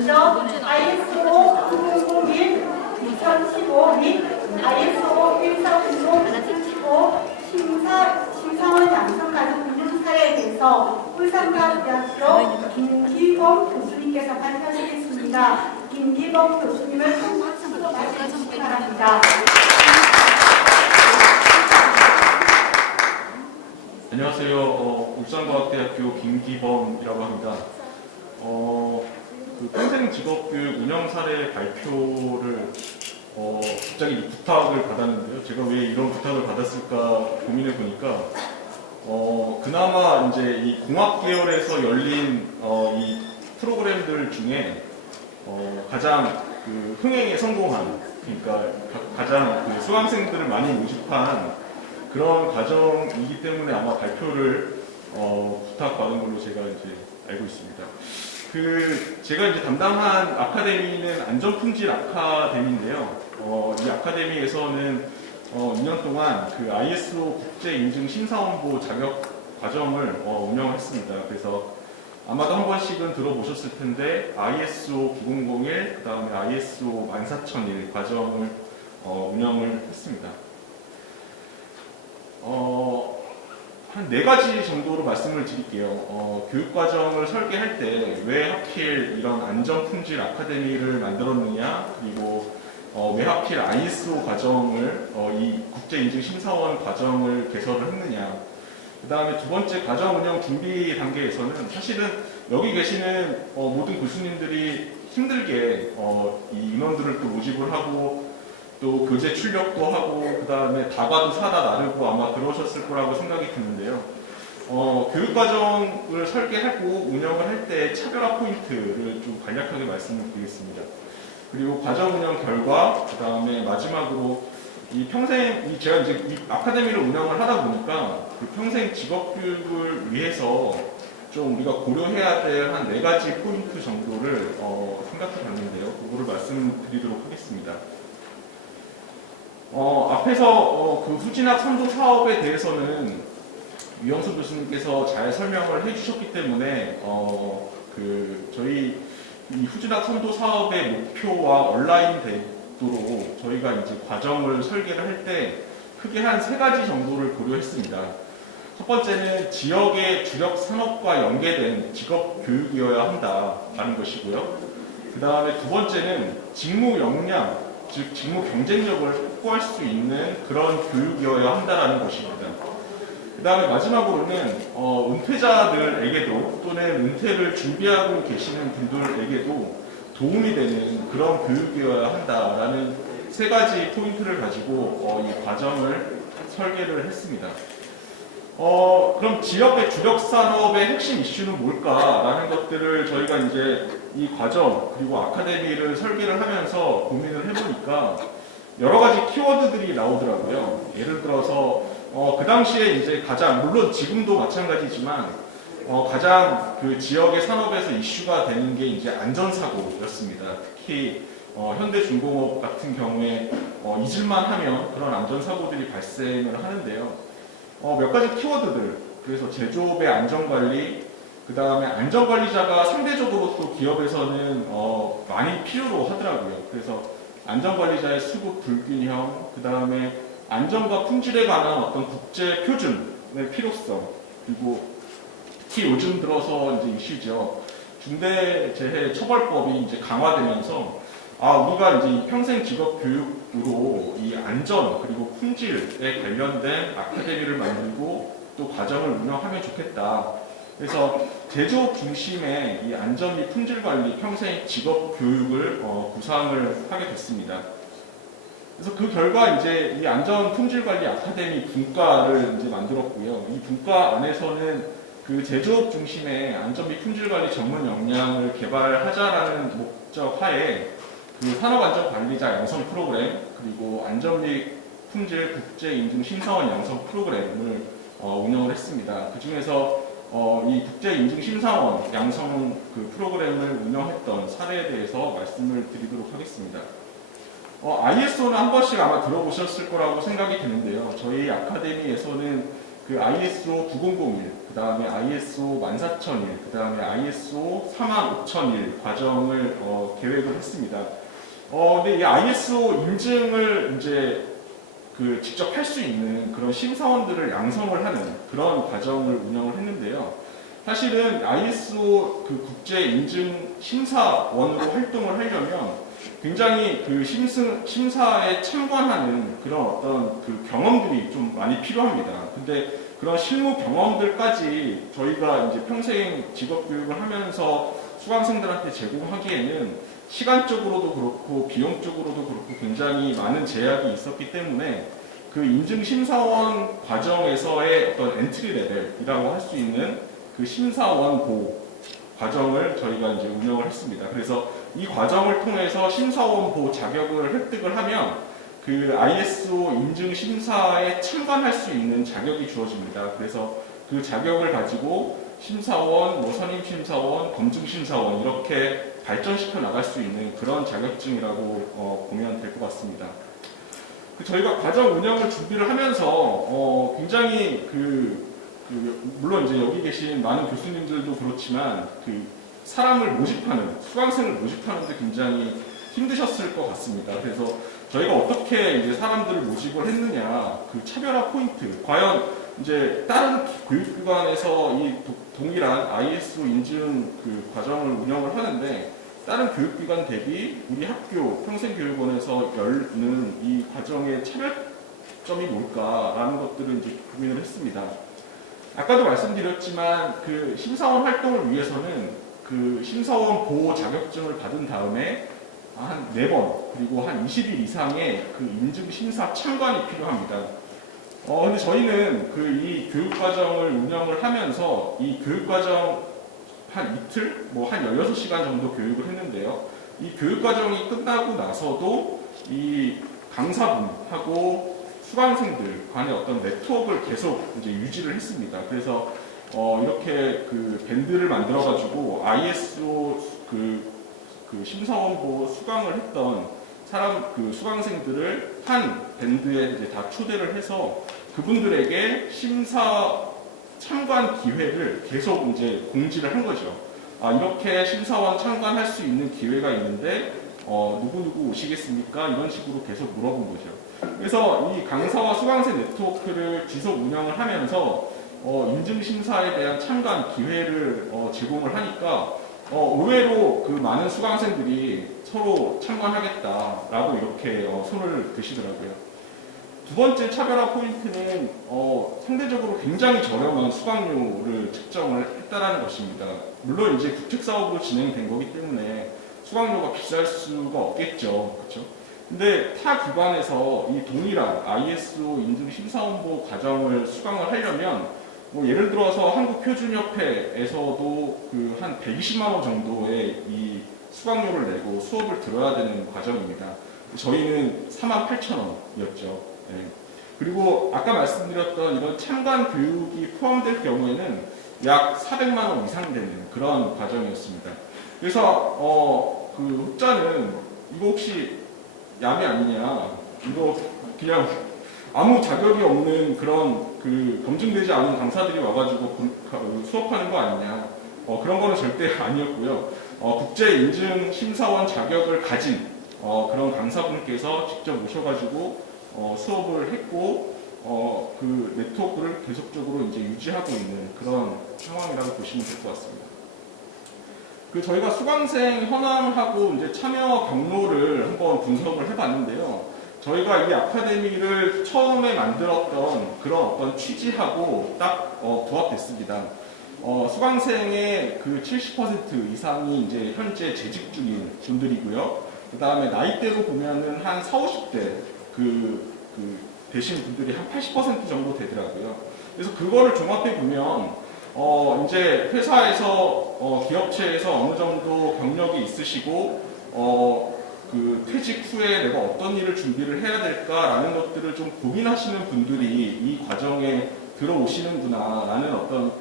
먼저 ISO 9001, 2015 및 ISO 14015 심사원 양성과정 운영 사례에 대해서 울산과학대학교 김기범 교수님께서 발표하시겠습니다. 김기범 교수님을 박수로 맞이해주시기 바랍니다. 안녕하세요. 울산과학대학교 김기범이라고 합니다. 그 평생직업교육 운영 사례 발표를 갑자기 부탁을 받았는데요. 제가 왜 이런 부탁을 받았을까 고민해 보니까 그나마 이제 이 공학 계열에서 열린 이 프로그램들 중에 가장 그 흥행에 성공한, 그러니까 가장 그 수강생들을 많이 모집한 그런 과정이기 때문에 아마 발표를 부탁받은 걸로 제가 이제 알고 있습니다. 제가 이제 담당한 아카데미는 안전품질 아카데미인데요. 이 아카데미에서는 2년 동안 그 ISO 국제인증심사원보 자격 과정을 운영했습니다. 그래서 아마도 한 번씩은 들어보셨을 텐데 ISO 9001, 그 다음에 ISO 14001 과정을 운영을 했습니다. 한 4가지 정도로 말씀을 드릴게요. 교육과정을 설계할 때 왜 하필 이런 안전품질 아카데미를 만들었느냐, 그리고 왜 하필 ISO 과정을, 이 국제인증심사원 과정을 개설을 했느냐. 그 다음에 두 번째 과정 운영 준비 단계에서는 사실은 여기 계시는 모든 교수님들이 힘들게 이 인원들을 또 모집을 하고 또 교재 출력도 하고 그 다음에 다과도 사다 나르고 아마 그러셨을 거라고 생각이 드는데요. 교육과정을 설계하고 운영을 할 때 차별화 포인트를 좀 간략하게 말씀을 드리겠습니다. 그리고 과정 운영 결과, 그 다음에 마지막으로 제가 이제 이 아카데미를 운영을 하다 보니까 그 평생 직업교육을 위해서 좀 우리가 고려해야 될 한 4가지 포인트 정도를 생각해 봤는데요. 그거를 말씀드리도록 하겠습니다. 앞에서 그 후진학 선도 사업에 대해서는 유영수 교수님께서 잘 설명을 해주셨기 때문에 저희 이 후진학 선도 사업의 목표와 온라인 되도록 저희가 이제 과정을 설계를 할 때 크게 한 3가지 정도를 고려했습니다. 첫 번째는 지역의 주력 산업과 연계된 직업 교육이어야 한다라는 것이고요. 그 다음에 두 번째는 직무 역량, 즉 직무 경쟁력을 확보할 수 있는 그런 교육이어야 한다는 것입니다. 그 다음에 마지막으로는 은퇴자들에게도 또는 은퇴를 준비하고 계시는 분들에게도 도움이 되는 그런 교육이어야 한다라는 3가지 포인트를 가지고 이 과정을 설계를 했습니다. 그럼 지역의 주력 산업의 핵심 이슈는 뭘까라는 것들을 저희가 이제 이 과정 그리고 아카데미를 설계를 하면서 고민을 해보니까 여러 가지 키워드들이 나오더라고요. 예를 들어서 그 당시에 이제 물론 지금도 마찬가지지만 가장 그 지역의 산업에서 이슈가 되는 게 이제 안전사고였습니다. 특히 현대중공업 같은 경우에 잊을만 하면 그런 안전사고들이 발생을 하는데요. 몇 가지 키워드들, 그래서 제조업의 안전관리, 그 다음에 안전관리자가 상대적으로 또 기업에서는 많이 필요로 하더라고요. 그래서 안전관리자의 수급 불균형, 그 다음에 안전과 품질에 관한 어떤 국제 표준의 필요성, 그리고 특히 요즘 들어서 이제 이슈죠. 중대재해처벌법이 이제 강화되면서 우리가 이제 평생 직업 교육으로 이 안전 그리고 품질에 관련된 아카데미를 만들고 또 과정을 운영하면 좋겠다. 그래서 제조업 중심의 이 안전 및 품질 관리 평생 직업 교육을 구상을 하게 됐습니다. 그래서 그 결과 이제 이 안전 품질 관리 아카데미 분과를 이제 만들었고요. 이 분과 안에서는 그 제조업 중심의 안전 및 품질 관리 전문 역량을 개발하자라는 목적 하에 그 산업안전관리자 양성 프로그램, 그리고 안전 및 품질 국제인증심사원 양성 프로그램을 운영을 했습니다. 그 중에서 이 국제인증심사원 양성 그 프로그램을 운영했던 사례에 대해서 말씀을 드리도록 하겠습니다. ISO는 한 번씩 아마 들어보셨을 거라고 생각이 드는데요. 저희 아카데미에서는 그 ISO 9001, 그 다음에 ISO 14001, 그 다음에 ISO 35001 과정을 계획을 했습니다. 근데 이 ISO 인증을 이제 그 직접 할 수 있는 그런 심사원들을 양성을 하는 그런 과정을 운영을 했는데요. 사실은 ISO 그 국제 인증 심사원으로 활동을 하려면 굉장히 그 심사에 참관하는 그런 어떤 그 경험들이 좀 많이 필요합니다. 근데 그런 실무 경험들까지 저희가 이제 평생 직업 교육을 하면서 수강생들한테 제공하기에는 시간적으로도 그렇고 비용적으로도 그렇고 굉장히 많은 제약이 있었기 때문에 그 인증심사원 과정에서의 어떤 엔트리 레벨이라고 할 수 있는 그 심사원 보 과정을 저희가 이제 운영을 했습니다. 그래서 이 과정을 통해서 심사원 보 자격을 획득을 하면 그 ISO 인증 심사에 참관할 수 있는 자격이 주어집니다. 그래서 그 자격을 가지고 심사원, 뭐 선임 심사원, 검증 심사원 이렇게 발전시켜 나갈 수 있는 그런 자격증이라고 보면 될 것 같습니다. 저희가 과정 운영을 준비를 하면서 굉장히 물론 이제 여기 계신 많은 교수님들도 그렇지만 그 사람을 모집하는 수강생을 모집하는데 굉장히 힘드셨을 것 같습니다. 그래서 저희가 어떻게 이제 사람들을 모집을 했느냐 그 차별화 포인트 과연 이제 다른 교육기관에서 이 동일한 ISO 인증 그 과정을 운영을 하는데 다른 교육기관 대비 우리 학교 평생교육원에서 열는 이 과정의 차별점이 뭘까라는 것들을 이제 고민을 했습니다. 아까도 말씀드렸지만 그 심사원 활동을 위해서는 그 심사원 보호 자격증을 받은 다음에 한 4번 그리고 한 20일 이상의 그 인증 심사 참관이 필요합니다. 근데 저희는 그 이 교육과정을 운영을 하면서 이 교육과정 한 이틀, 뭐 한 16시간 정도 교육을 했는데요. 이 교육과정이 끝나고 나서도 이 강사분하고 수강생들 간의 어떤 네트워크를 계속 이제 유지를 했습니다. 그래서 이렇게 그 밴드를 만들어가지고 ISO 그 심사원보 수강을 했던 수강생들을 한 밴드에 이제 다 초대를 해서 그분들에게 심사 참관 기회를 계속 이제 공지를 한 거죠. 이렇게 심사원 참관할 수 있는 기회가 있는데 누구누구 오시겠습니까? 이런 식으로 계속 물어본 거죠. 그래서 이 강사와 수강생 네트워크를 지속 운영을 하면서 인증심사에 대한 참관 기회를 제공을 하니까 의외로 그 많은 수강생들이 서로 참관하겠다라고 이렇게 손을 드시더라고요. 두 번째 차별화 포인트는 상대적으로 굉장히 저렴한 수강료를 측정을 했다라는 것입니다. 물론 이제 국책사업으로 진행된 거기 때문에 수강료가 비쌀 수가 없겠죠. 그렇죠? 근데 타 기관에서 이 동일한 ISO 인증 심사원보 과정을 수강을 하려면 뭐 예를 들어서 한국표준협회에서도 그 한 120만 원 정도의 이 수강료를 내고 수업을 들어야 되는 과정입니다. 저희는 48,000원이었죠. 네. 그리고 아까 말씀드렸던 이런 참관 교육이 포함될 경우에는 약 400만 원 이상 되는 그런 과정이었습니다. 그래서 그 흑자는 이거 혹시 야매 아니냐? 이거 그냥 아무 자격이 없는 그런 그 검증되지 않은 강사들이 와가지고 수업하는 거 아니냐? 그런 거는 절대 아니었고요. 국제 인증 심사원 자격을 가진 그런 강사분께서 직접 오셔가지고 수업을 했고 그 네트워크를 계속적으로 이제 유지하고 있는 그런 상황이라고 보시면 될 것 같습니다. 저희가 수강생 현황하고 이제 참여 경로를 한번 분석을 해봤는데요. 저희가 이 아카데미를 처음에 만들었던 그런 어떤 취지하고 딱 부합됐습니다. 수강생의 그 70% 이상이 이제 현재 재직 중인 분들이고요. 그 다음에 나이대로 보면은 한 40, 50대 되신 분들이 한 80% 정도 되더라고요. 그래서 그거를 종합해 보면 이제 회사에서 기업체에서 어느 정도 경력이 있으시고 그 퇴직 후에 내가 어떤 일을 준비를 해야 될까라는 것들을 좀 고민하시는 분들이 이 과정에 들어오시는구나라는 어떤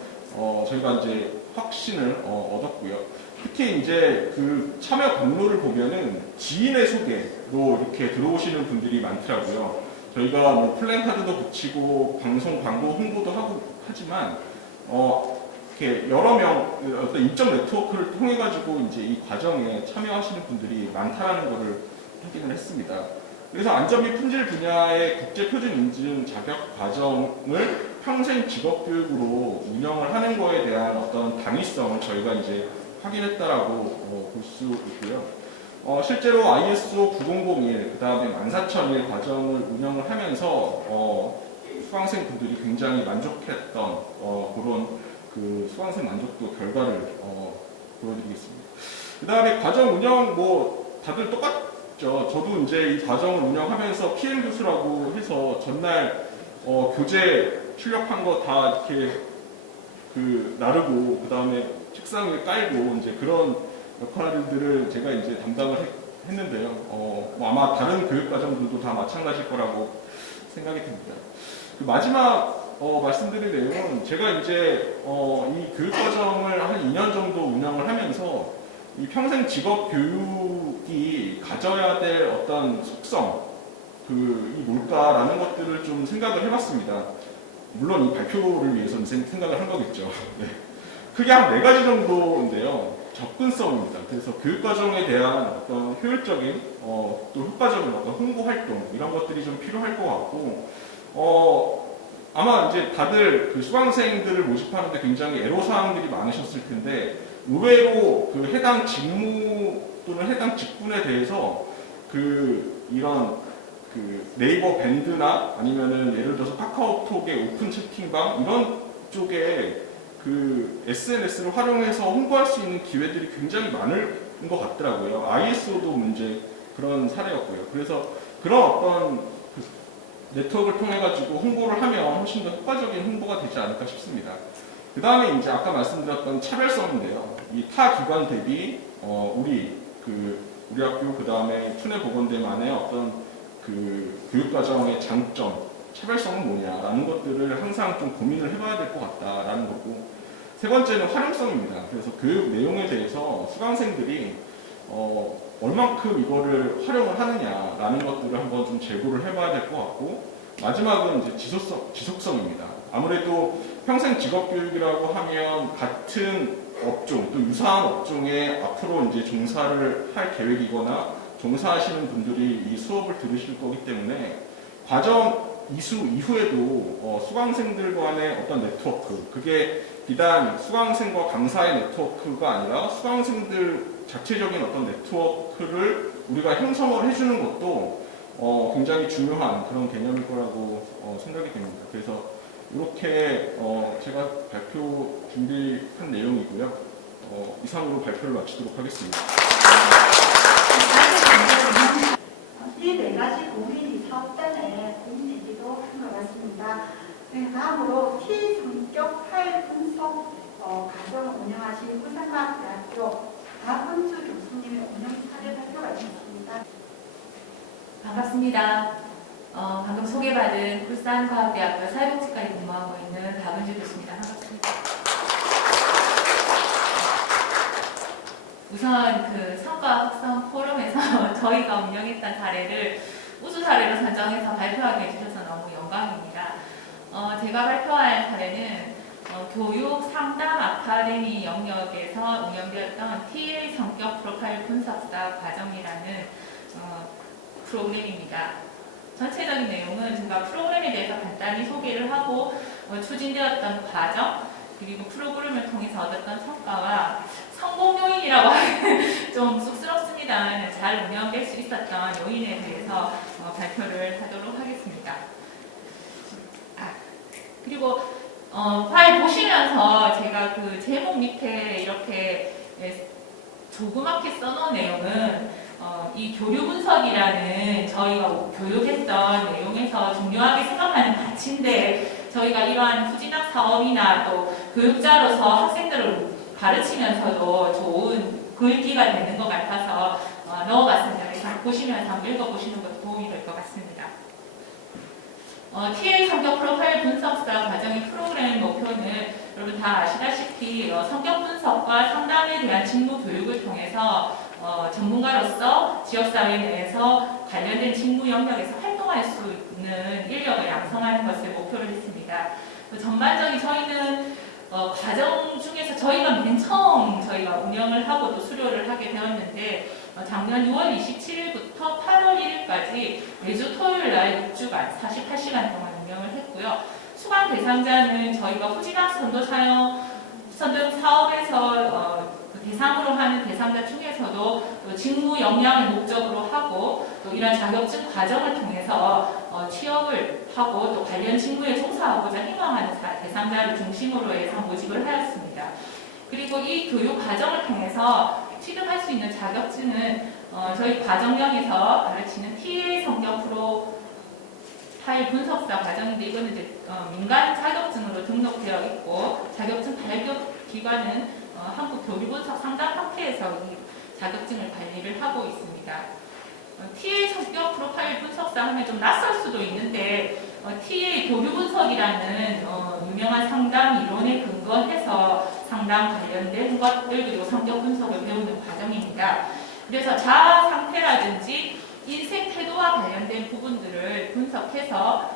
저희가 이제 확신을 얻었고요. 특히 이제 그 참여 경로를 보면은 지인의 소개로 이렇게 들어오시는 분들이 많더라고요. 저희가 뭐 플랜카드도 붙이고 방송 광고 홍보도 하고 하지만 이렇게 여러 명 어떤 인적 네트워크를 통해 가지고 이제 이 과정에 참여하시는 분들이 많다라는 것을 확인을 했습니다. 그래서 안전 및 품질 분야의 국제 표준 인증 자격 과정을 평생 직업 교육으로 운영을 하는 거에 대한 어떤 당위성을 저희가 이제 확인했다라고 볼 수 있고요. 실제로 ISO 9001, 그 다음에 14001 과정을 운영을 하면서 수강생 분들이 굉장히 만족했던 그런 그 수강생 만족도 결과를 보여드리겠습니다. 그 다음에 과정 운영 뭐 다들 똑같죠. 저도 이제 이 과정을 운영하면서 PM 교수라고 해서 전날 교재 출력한 거 다 이렇게 그 나르고 그 다음에 책상 위에 깔고 이제 그런 역할들을 제가 이제 담당을 했는데요. 뭐 아마 다른 교육 과정들도 다 마찬가지일 거라고 생각이 듭니다. 그 마지막 말씀드릴 내용은 제가 이제 이 교육 과정을 한 2년 정도 운영을 하면서 이 평생 직업 교육이 가져야 될 어떤 속성, 이 뭘까라는 것들을 좀 생각을 해봤습니다. 물론 이 발표를 위해서는 생각을 한 거겠죠. 네. 크게 한 4가지 정도인데요. 접근성입니다. 그래서 교육과정에 대한 어떤 효율적인, 또 효과적인 어떤 홍보 활동, 이런 것들이 좀 필요할 것 같고, 아마 이제 다들 그 수강생들을 모집하는데 굉장히 애로사항들이 많으셨을 텐데, 의외로 그 해당 직무 또는 해당 직군에 대해서 이런 네이버 밴드나 아니면은 예를 들어서 카카오톡의 오픈 채팅방 이런 쪽에 SNS를 활용해서 홍보할 수 있는 기회들이 굉장히 많은 것 같더라고요. ISO도 문제 그런 사례였고요. 그래서 그런 어떤 네트워크를 통해 가지고 홍보를 하면 훨씬 더 효과적인 홍보가 되지 않을까 싶습니다. 그 다음에 이제 아까 말씀드렸던 차별성인데요. 이 타 기관 대비 우리 학교 그 다음에 춘해보건대만의 어떤 교육과정의 장점, 차별성은 뭐냐라는 것들을 항상 좀 고민을 해봐야 될 것 같다라는 거고, 세 번째는 활용성입니다. 그래서 교육 내용에 대해서 수강생들이 얼만큼 이거를 활용을 하느냐라는 것들을 한번 좀 재고를 해봐야 될 것 같고, 마지막은 이제 지속성입니다. 아무래도 평생 직업교육이라고 하면 같은 업종 또 유사한 업종에 앞으로 이제 종사를 할 계획이거나 종사하시는 분들이 이 수업을 들으실 거기 때문에 과정 이수 이후에도 수강생들 간의 어떤 네트워크, 그게 비단 수강생과 강사의 네트워크가 아니라 수강생들 자체적인 어떤 네트워크를 우리가 형성을 해주는 것도 굉장히 중요한 그런 개념일 거라고 생각이 됩니다. 그래서 이렇게 제가 발표 준비한 내용이고요. 이상으로 발표를 마치도록 하겠습니다. 이 4가지 고민이 사업단의 고민이기도 한 것 같습니다. 네, 다음으로 T성격 파일 분석 과정을 운영하신 부산과학대학교 박은주 교수님의 운영 사례 발표가 있습니다. 반갑습니다. 방금 소개받은 울산과학대학교 사회복지과에 근무하고 있는 박은주 교수입니다. 반갑습니다. 우선 그 성과 확산 포럼에서 저희가 운영했던 사례를 우수 사례로 선정해서 발표하게 해주셔서 너무 영광입니다. 제가 발표할 사례는 교육 상담 아카데미 영역에서 운영되었던 TA 성격 프로파일 분석사 과정이라는 프로그램입니다. 전체적인 내용은 제가 프로그램에 대해서 간단히 소개를 하고 추진되었던 과정, 그리고 프로그램을 통해서 얻었던 성과와 성공 요인이라고 하면 좀 쑥스럽습니다. 잘 운영될 수 있었던 요인에 대해서 발표를 하도록 하겠습니다. 그리고 파일 보시면서 제가 그 제목 밑에 이렇게 조그맣게 써놓은 내용은 이 교류 분석이라는 저희가 교육했던 내용에서 중요하게 생각하는 가치인데, 저희가 이러한 후진학 사업이나 또 교육자로서 학생들을 가르치면서도 좋은 글귀가 되는 것 같아서 넣어봤습니다. 그래서 보시면서 한번 읽어보시는 것도 도움이 될 것 같습니다. TA 성격 프로파일 분석사 과정의 프로그램 목표는 여러분 다 아시다시피 성격 분석과 상담에 대한 직무 교육을 통해서 전문가로서 지역사회 내에서 관련된 직무 영역에서 활동할 수 있는 인력을 양성하는 것을 목표로 했습니다. 전반적인 저희는 과정 중에서 저희가 맨 처음 저희가 운영을 하고 또 수료를 하게 되었는데 작년 6월 27일부터 8월 1일까지 매주 토요일 날 6주간 48시간 동안 운영을 했고요. 수강 대상자는 저희가 후진학 선도 사업에서 그 대상으로 하는 대상자 중에서도 또 직무 역량을 목적으로 하고 또 이런 자격증 과정을 통해서 취업을 하고 또 관련 직무에 종사하고자 희망하는 대상자를 중심으로 해서 모집을 하였습니다. 그리고 이 교육 과정을 통해서 취득할 수 있는 자격증은 저희 과정역에서 가르치는 TA 성격 프로파일 분석사 과정인데 이거는 이제 민간 자격증으로 등록되어 있고 자격증 발급 기관은 한국교류분석상담학회에서 이 자격증을 관리를 하고 있습니다. TA 성격 프로파일 분석사 하면 좀 낯설 수도 있는데 TA 교류분석이라는 유명한 상담 이론에 근거해서 상담 관련된 것들 그리고 성격 분석을 배우는 과정입니다. 그래서 자아 상태라든지 인생 태도와 관련된 부분들을 분석해서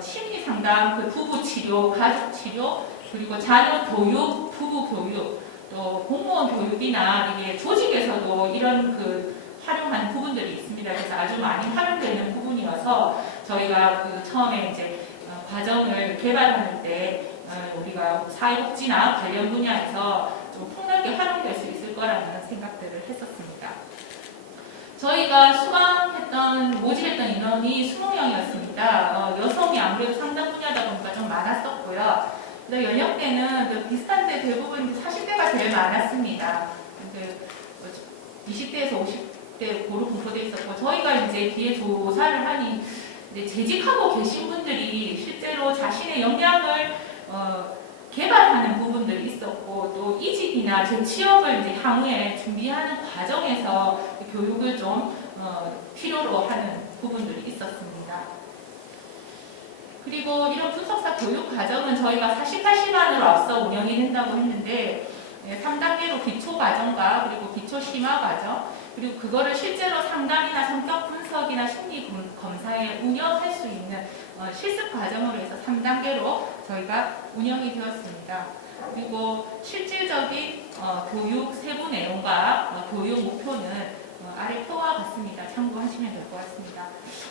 심리 상담, 그 부부 치료, 가족 치료, 그리고 자녀 교육, 부부 교육, 또 공무원 교육이나 이게 조직에서도 이런 활용하는 부분들이 있습니다. 그래서 아주 많이 활용되는 부분이어서 저희가 처음에 이제 과정을 개발하는 때 우리가 사회복지나 관련 분야에서 좀 폭넓게 활용될 수 있을 거라는 생각들을 했었습니다. 저희가 모집했던 인원이 20명이었습니다. 여성이 아무래도 상담 분야다 보니까 좀 많았었고요. 연령대는 비슷한데 대부분 40대가 제일 많았습니다. 20대에서 50대 고루 분포되어 있었고 저희가 이제 뒤에 조사를 하니 재직하고 계신 분들이 실제로 자신의 역량을 개발하는 부분들이 있었고 또 이직이나 재취업을 이제 향후에 준비하는 과정에서 교육을 좀 필요로 하는 부분들이 있었습니다. 그리고 이런 분석사 교육 과정은 저희가 48시간으로 앞서 운영이 된다고 했는데 3단계로 기초 과정과 그리고 기초 심화 과정 그리고 그거를 실제로 상담이나 성격 분석이나 심리 검사에 운영할 수 있는 실습 과정으로 해서 3단계로 저희가 운영이 되었습니다. 그리고 실질적인 교육 세부 내용과 교육 목표는 아래 표와 같습니다. 참고하시면 될 것 같습니다.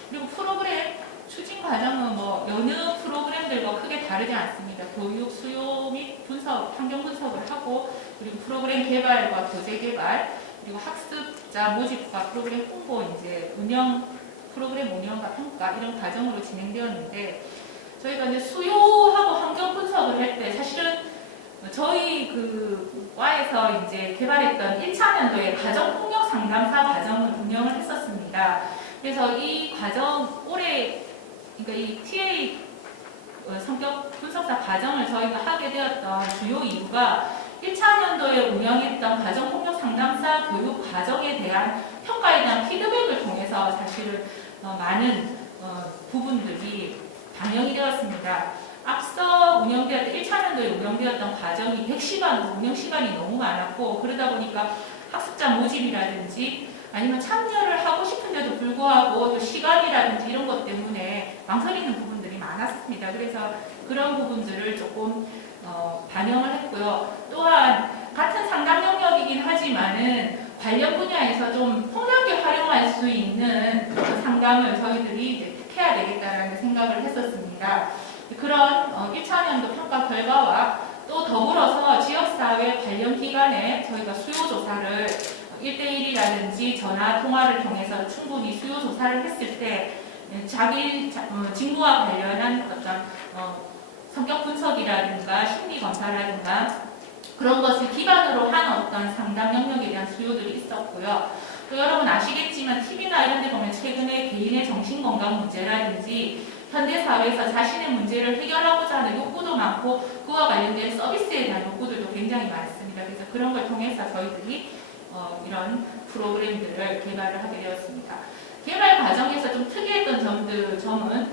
그리고 프로그램 추진 과정은 여느 프로그램들과 크게 다르지 않습니다. 교육 수요 및 분석, 환경 분석을 하고 그리고 프로그램 개발과 교재 개발 그리고 학습자 모집과 프로그램 홍보 이제 프로그램 운영과 평가 이런 과정으로 진행되었는데 저희가 이제 수요하고 환경 분석을 할 때 사실은 저희 과에서 이제 개발했던 1차년도에 가정폭력 상담사 과정을 운영을 했었습니다. 그래서 이 과정 그러니까 이 TA 성격 분석사 과정을 저희가 하게 되었던 주요 이유가 1차년도에 운영했던 가정폭력 상담사 교육 과정에 대한 평가에 대한 피드백을 통해서 사실은 많은 부분들이 반영이 되었습니다. 앞서 운영되었던 1차년도에 운영되었던 과정이 100시간, 운영 시간이 너무 많았고 그러다 보니까 학습자 모집이라든지 아니면 참여를 하고 싶은데도 불구하고 또 시간이라든지 이런 것 때문에 망설이는 부분들이 많았습니다. 그래서 그런 부분들을 조금 반영을 했고요. 또한 같은 상담 영역이긴 하지만은 관련 분야에서 좀 폭넓게 활용할 수 있는 상담을 저희들이 이제 해야 되겠다라는 생각을 했었습니다. 그런 1차년도 평가 결과와 또 더불어서 지역사회 관련 기관에 저희가 수요조사를 1대1이라든지 전화 통화를 통해서 충분히 수요조사를 했을 때 자기 직무와 관련한 어떤 성격 분석이라든가 심리 검사라든가 그런 것을 기반으로 한 어떤 상담 영역에 대한 수요들이 있었고요. 또 여러분 아시겠지만 TV나 이런 데 보면 최근에 개인의 정신건강 문제라든지 현대사회에서 자신의 문제를 해결하고자 하는 욕구도 많고 그와 관련된 서비스에 대한 욕구들도 굉장히 많습니다. 그래서 그런 걸 통해서 저희들이 이런 프로그램들을 개발을 하게 되었습니다. 개발 과정에서 좀 특이했던 점은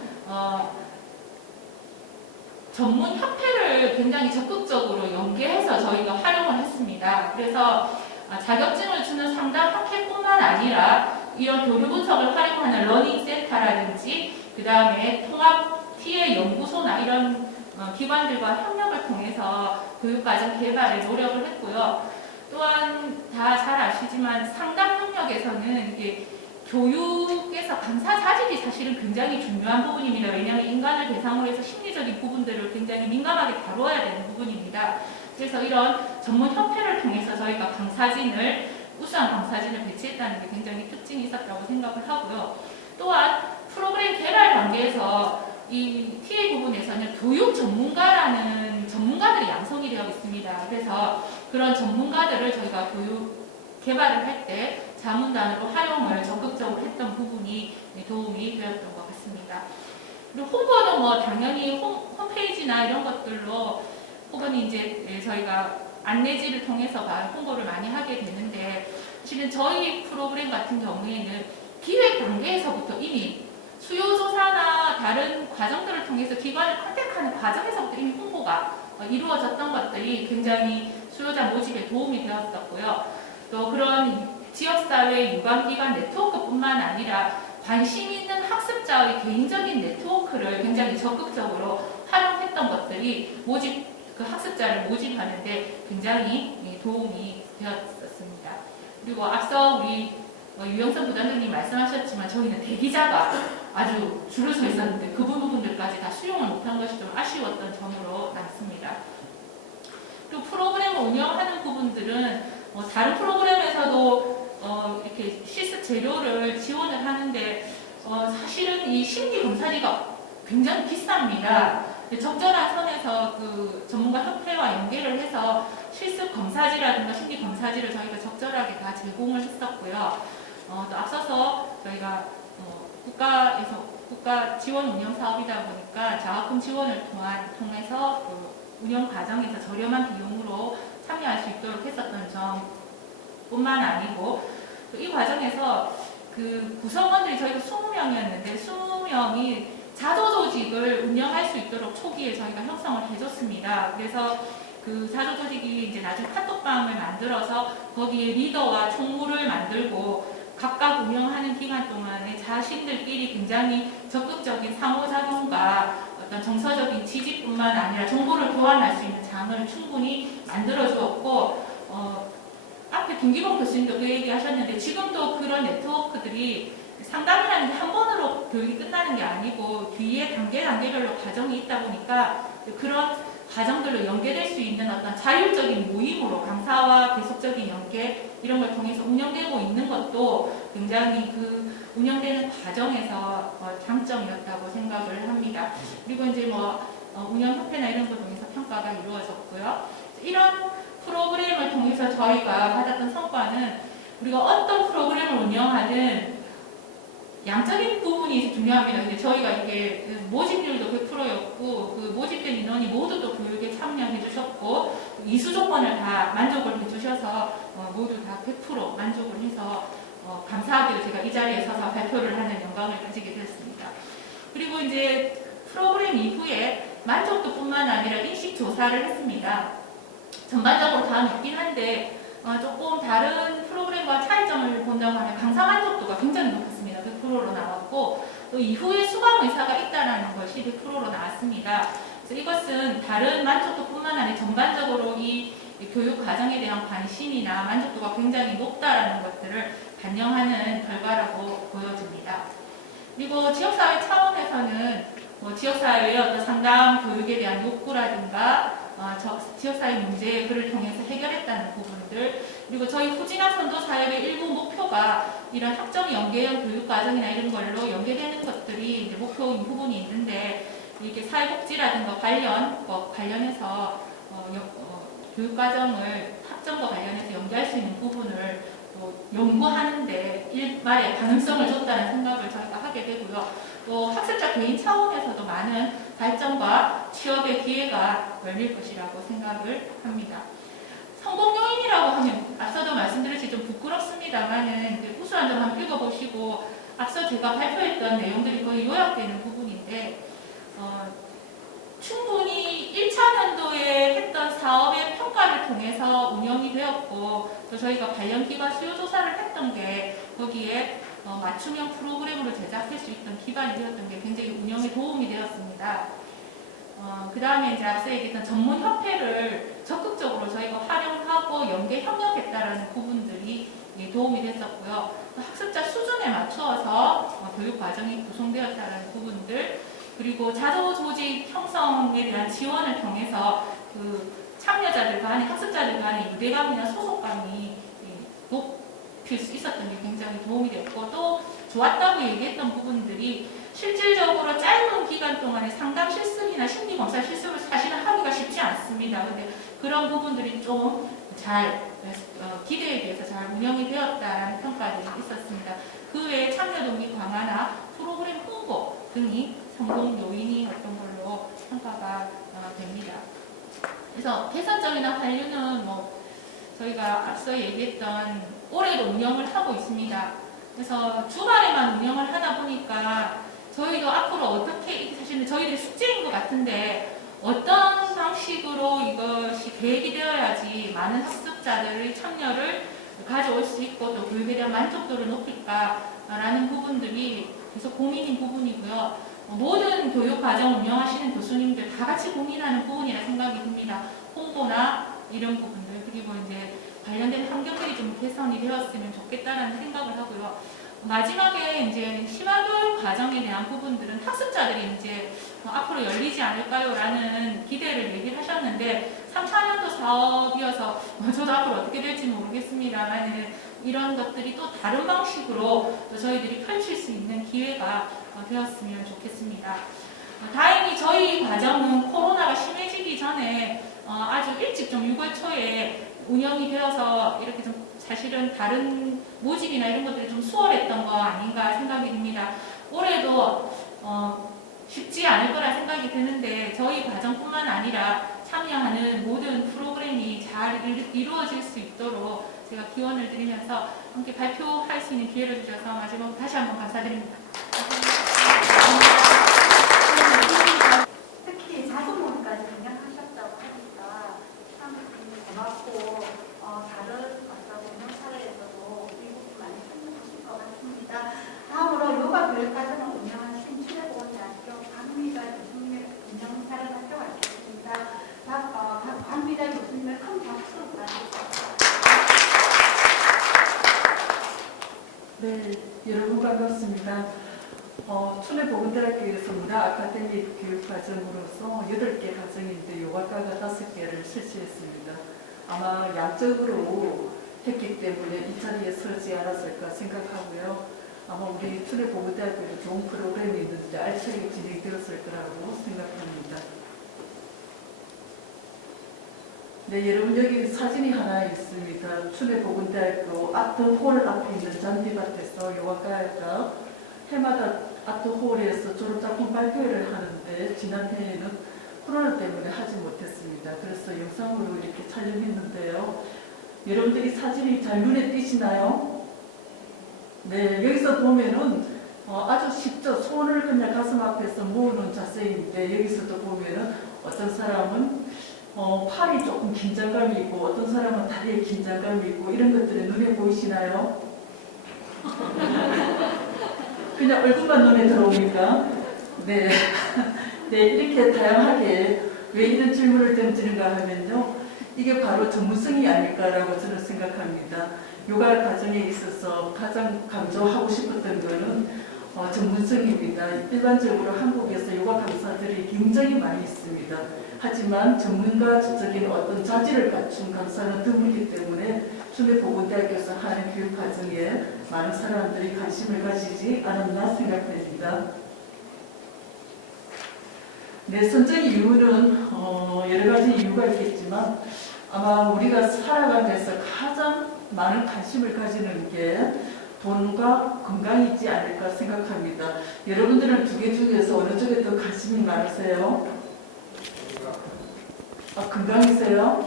전문 협회를 굉장히 적극적으로 연계해서 저희가 활용을 했습니다. 그래서 자격증을 주는 상담 학회뿐만 아니라 이런 교류 분석을 활용하는 러닝센터라든지 그 다음에 통합 TA 연구소나 이런 기관들과 협력을 통해서 교육과정 개발에 노력을 했고요. 또한 다 잘 아시지만 상담 능력에서는 이게 교육에서 강사 자질이 사실은 굉장히 중요한 부분입니다. 왜냐하면 인간을 대상으로 해서 심리적인 부분들을 굉장히 민감하게 다루어야 되는 부분입니다. 그래서 이런 전문 협회를 통해서 저희가 우수한 강사진을 배치했다는 게 굉장히 특징이 있었다고 생각을 하고요. 또한 프로그램 개발 단계에서 이 TA 부분에서는 교육 전문가라는 전문가들이 양성이 되어 있습니다. 그래서 그런 전문가들을 저희가 교육 개발을 할 때 자문단으로 활용을 적극적으로 했던 부분이 도움이 되었던 것 같습니다. 그리고 홍보는 뭐 당연히 홈페이지나 이런 것들로 혹은 이제 저희가 안내지를 통해서 홍보를 많이 하게 되는데 사실은 저희 프로그램 같은 경우에는 기획 단계에서부터 이미 수요조사나 다른 과정들을 통해서 기관을 컨택하는 과정에서부터 이미 홍보가 이루어졌던 것들이 굉장히 수요자 모집에 도움이 되었었고요. 또 그런 지역사회 유관기관 네트워크뿐만 아니라 관심 있는 학습자의 개인적인 네트워크를 굉장히 적극적으로 활용했던 것들이 그 학습자를 모집하는데 굉장히 도움이 되었었습니다. 그리고 앞서 우리 유영선 부단장님 말씀하셨지만 저희는 대기자가 아주 줄을 서 있었는데 그 부분들까지 다 수용을 못한 것이 좀 아쉬웠던 점으로 남습니다. 그리고 프로그램을 운영하는 부분들은 다른 프로그램에서도 이렇게 실습 재료를 지원을 하는데 사실은 이 심리 검사비가 굉장히 비쌉니다. 적절한 선에서 그 전문가 협회와 연계를 해서 실습 검사지라든가 심리 검사지를 저희가 적절하게 다 제공을 했었고요. 또 앞서서 저희가 국가 지원 운영 사업이다 보니까 장학금 지원을 통해서 그 운영 과정에서 저렴한 비용으로 참여할 수 있도록 했었던 점뿐만 아니고 이 과정에서 그 구성원들이 저희가 20명이었는데 20명이 자조조직을 운영할 수 있도록 초기에 저희가 형성을 해줬습니다. 그래서 그 자조조직이 이제 나중에 카톡방을 만들어서 거기에 리더와 총무를 만들고 각각 운영하는 기간 동안에 자신들끼리 굉장히 적극적인 상호작용과 어떤 정서적인 지지뿐만 아니라 정보를 교환할 수 있는 장을 충분히 만들어 주었고 앞에 김기범 교수님도 그 얘기 하셨는데 지금도 그런 네트워크들이 상담이라는 게 한 번으로 교육이 끝나는 게 아니고 뒤에 단계별로 과정이 있다 보니까 그런 과정들로 연계될 수 있는 어떤 자율적인 모임으로 강사와 계속적인 연계 이런 걸 통해서 운영되고 있는 것도 굉장히 그 운영되는 과정에서 장점이었다고 생각을 합니다. 그리고 이제 운영협회나 이런 걸 통해서 평가가 이루어졌고요. 이런 프로그램을 통해서 저희가 받았던 성과는 우리가 어떤 프로그램을 운영하든 양적인 부분이 중요합니다. 근데 저희가 이게 모집률도 100%였고 그 모집된 인원이 모두 또 교육에 참여해 주셨고 이수 조건을 다 만족을 해 주셔서 모두 다 100% 만족을 해서 감사하게도 제가 이 자리에 서서 발표를 하는 영광을 가지게 되었습니다. 그리고 이제 프로그램 이후에 만족도뿐만 아니라 인식 조사를 했습니다. 전반적으로 다 높긴 한데 조금 다른 프로그램과 차이점을 본다고 하면 강사 만족도가 굉장히 높았습니다. 100%로 나왔고 또 이후에 수강 의사가 있다는 것이 100%로 나왔습니다. 그래서 이것은 다른 만족도뿐만 아니라 전반적으로 이 교육 과정에 대한 관심이나 만족도가 굉장히 높다라는 것들을 반영하는 결과라고 보여집니다. 그리고 지역사회 차원에서는 지역사회의 어떤 상담 교육에 대한 욕구라든가 지역사회 문제 글을 통해서 해결했다는 부분들 그리고 저희 후진학 선도사역의 일부 목표가 이런 학점 연계형 교육과정이나 이런 걸로 연계되는 것들이 이제 목표인 부분이 있는데 이렇게 사회복지라든가 관련해서 교육과정을 학점과 관련해서 연계할 수 있는 부분을 연구하는데 일말의 가능성을 줬다는 생각을 저희가 하게 되고요. 또 학습자 개인 차원에서도 많은 발전과 취업의 기회가 열릴 것이라고 생각을 합니다. 성공 요인이라고 하면 앞서도 말씀드렸지 좀 부끄럽습니다만은 우수한 점 한번 읽어보시고 앞서 제가 발표했던 내용들이 거의 요약되는 부분인데 충분히 1차년도에 했던 사업의 평가를 통해서 운영이 되었고, 또 저희가 관련기관 수요조사를 했던 게 거기에 맞춤형 프로그램으로 제작할 수 있던 기반이 되었던 게 굉장히 운영에 도움이 되었습니다. 그 다음에 이제 앞서 얘기했던 전문협회를 적극적으로 저희가 활용하고 연계 협력했다라는 부분들이 도움이 됐었고요. 또 학습자 수준에 맞추어서 교육 과정이 구성되었다라는 부분들, 그리고 자조 조직 형성에 대한 지원을 통해서 그 참여자들 간의, 학습자들 간의 유대감이나 소속감이 높일 수 있었던 게 굉장히 도움이 됐고, 또 좋았다고 얘기했던 부분들이 실질적으로 짧은 기간 동안에 상담 실습이나 심리검사 실습을 사실은 하기가 쉽지 않습니다. 근데 그런 부분들이 좀 잘 기대에 비해서 잘 운영이 되었다는 평가들이 있었습니다. 그 외에 참여 동기 강화나 프로그램 홍보 등이 성공 요인이었던 걸로 평가가 됩니다. 그래서 개선점이나 한류는 저희가 앞서 얘기했던 올해도 운영을 하고 있습니다. 그래서 주말에만 운영을 하다 보니까 저희도 앞으로 어떻게, 사실은 저희들이 숙제인 것 같은데 어떤 방식으로 이것이 계획이 되어야지 많은 학습자들의 참여를 가져올 수 있고 또 교육에 대한 만족도를 높일까라는 부분들이 계속 고민인 부분이고요. 모든 교육 과정 운영하시는 교수님들 다 같이 고민하는 부분이라 생각이 듭니다. 홍보나 이런 부분들, 그리고 이제 관련된 환경들이 좀 개선이 되었으면 좋겠다라는 생각을 하고요. 마지막에 이제 심화교육 과정에 대한 부분들은 학습자들이 이제 앞으로 열리지 않을까요?라는 기대를 얘기를 하셨는데 3차년도 사업이어서 저도 앞으로 어떻게 될지 모르겠습니다만 이런 것들이 또 다른 방식으로 또 저희들이 펼칠 수 있는 기회가 되었으면 좋겠습니다. 다행히 저희 과정은 코로나가 심해지기 전에 아주 일찍 좀 6월 초에 운영이 되어서 이렇게 좀 사실은 다른 모집이나 이런 것들이 좀 수월했던 거 아닌가 생각이 듭니다. 올해도 쉽지 않을 거라 생각이 드는데 저희 과정뿐만 아니라 참여하는 모든 프로그램이 잘 이루어질 수 있도록 제가 기원을 드리면서 함께 발표할 수 있는 기회를 주셔서 마지막으로 다시 한번 감사드립니다. 특히 자존감까지 경영하셨다고 하니까 참 고맙고 다른 어떤 운영 사례에서도 이 부분 많이 참여하실 것 같습니다. 다음으로 요가 교육과정을 운영하신 출애보건대학교 박미자 교수님의 운영 사례 발표하겠습니다. 박미자 교수님의 큰 박수 부탁드립니다. 네, 여러분 반갑습니다. 춘해보건대학교에서 문화 아카데미 교육 과정으로서 8개 과정인데 요가과가 5개를 실시했습니다. 아마 양적으로 했기 때문에 이 자리에 서지 않았을까 생각하고요. 아마 우리 춘해보건대학교에도 좋은 프로그램이 있는데 알차게 진행되었을 거라고 생각합니다. 네, 여러분 여기 사진이 하나 있습니다. 춘해보건대학교 아트홀 앞에 있는 잔디밭에서 요가과가 해마다 아트홀에서 졸업작품 발표를 하는데 지난해에는 코로나 때문에 하지 못했습니다. 그래서 영상으로 이렇게 촬영했는데요. 여러분들 이 사진이 잘 눈에 띄시나요? 네, 여기서 보면은 아주 쉽죠. 손을 그냥 가슴 앞에서 모으는 자세인데 여기서도 보면은 어떤 사람은 팔이 조금 긴장감이 있고 어떤 사람은 다리에 긴장감이 있고 이런 것들이 눈에 보이시나요? 그냥 얼굴만 눈에 들어오니까 네. 네, 이렇게 다양하게 왜 이런 질문을 던지는가 하면요. 이게 바로 전문성이 아닐까라고 저는 생각합니다. 요가 과정에 있어서 가장 강조하고 싶었던 거는 전문성입니다. 일반적으로 한국에서 요가 강사들이 굉장히 많이 있습니다. 하지만 전문가적인 어떤 자질을 갖춘 강사는 드물기 때문에 춘해보건대학교에서 하는 교육 과정에 많은 사람들이 관심을 가지지 않았나 생각됩니다. 네, 선정 이유는 여러 가지 이유가 있겠지만 아마 우리가 살아가면서 가장 많은 관심을 가지는 게 돈과 건강이지 않을까 생각합니다. 여러분들은 두 개 중에서 어느 쪽에 더 관심이 많으세요? 건강이세요?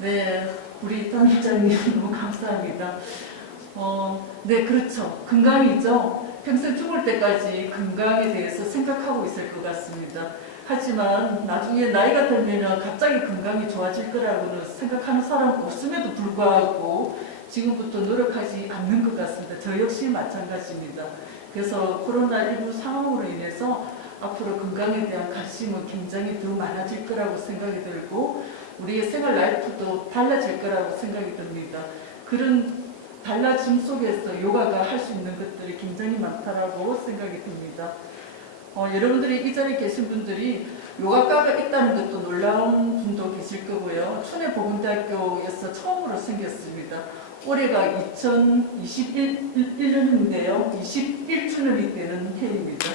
네, 우리 단장님 너무 감사합니다. 네, 그렇죠. 건강이죠. 평생 죽을 때까지 건강에 대해서 생각하고 있을 것 같습니다. 하지만 나중에 나이가 들면 갑자기 건강이 좋아질 거라고는 생각하는 사람 없음에도 불구하고 지금부터 노력하지 않는 것 같습니다. 저 역시 마찬가지입니다. 그래서 코로나19 상황으로 인해서 앞으로 건강에 대한 관심은 굉장히 더 많아질 거라고 생각이 들고 우리의 생활 라이프도 달라질 거라고 생각이 듭니다. 그런 달라짐 속에서 요가가 할 수 있는 것들이 굉장히 많다라고 생각이 듭니다. 여러분들이 이 자리에 계신 분들이 요가과가 있다는 것도 놀라운 분도 계실 거고요. 춘해보건대학교에서 처음으로 생겼습니다. 올해가 2021년인데요. 21주년이 되는 해입니다.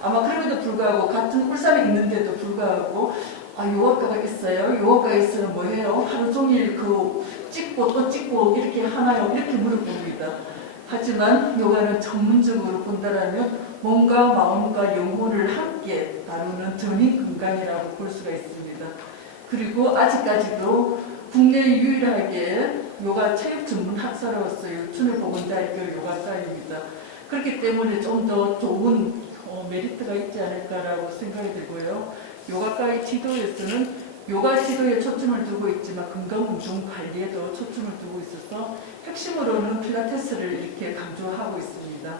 아마 그럼에도 불구하고 같은 울산에 있는데도 불구하고 요가과가 있어요. 요가과가 있으면 뭐해요? 하루 종일 찍고 또 찍고 이렇게 하나요? 이렇게 물어봅니다. 하지만 요가는 전문적으로 본다라면 몸과 마음과 영혼을 함께 다루는 전인 건강이라고 볼 수가 있습니다. 그리고 아직까지도 국내 유일하게 요가 체육 전문 학사로서요 춘해보건대학교 요가과입니다. 그렇기 때문에 좀 더 좋은 메리트가 있지 않을까라고 생각이 들고요. 요가과의 지도에서는 요가 지도에 초점을 두고 있지만 건강검진 관리에도 초점을 두고 있어서 핵심으로는 필라테스를 이렇게 강조하고 있습니다.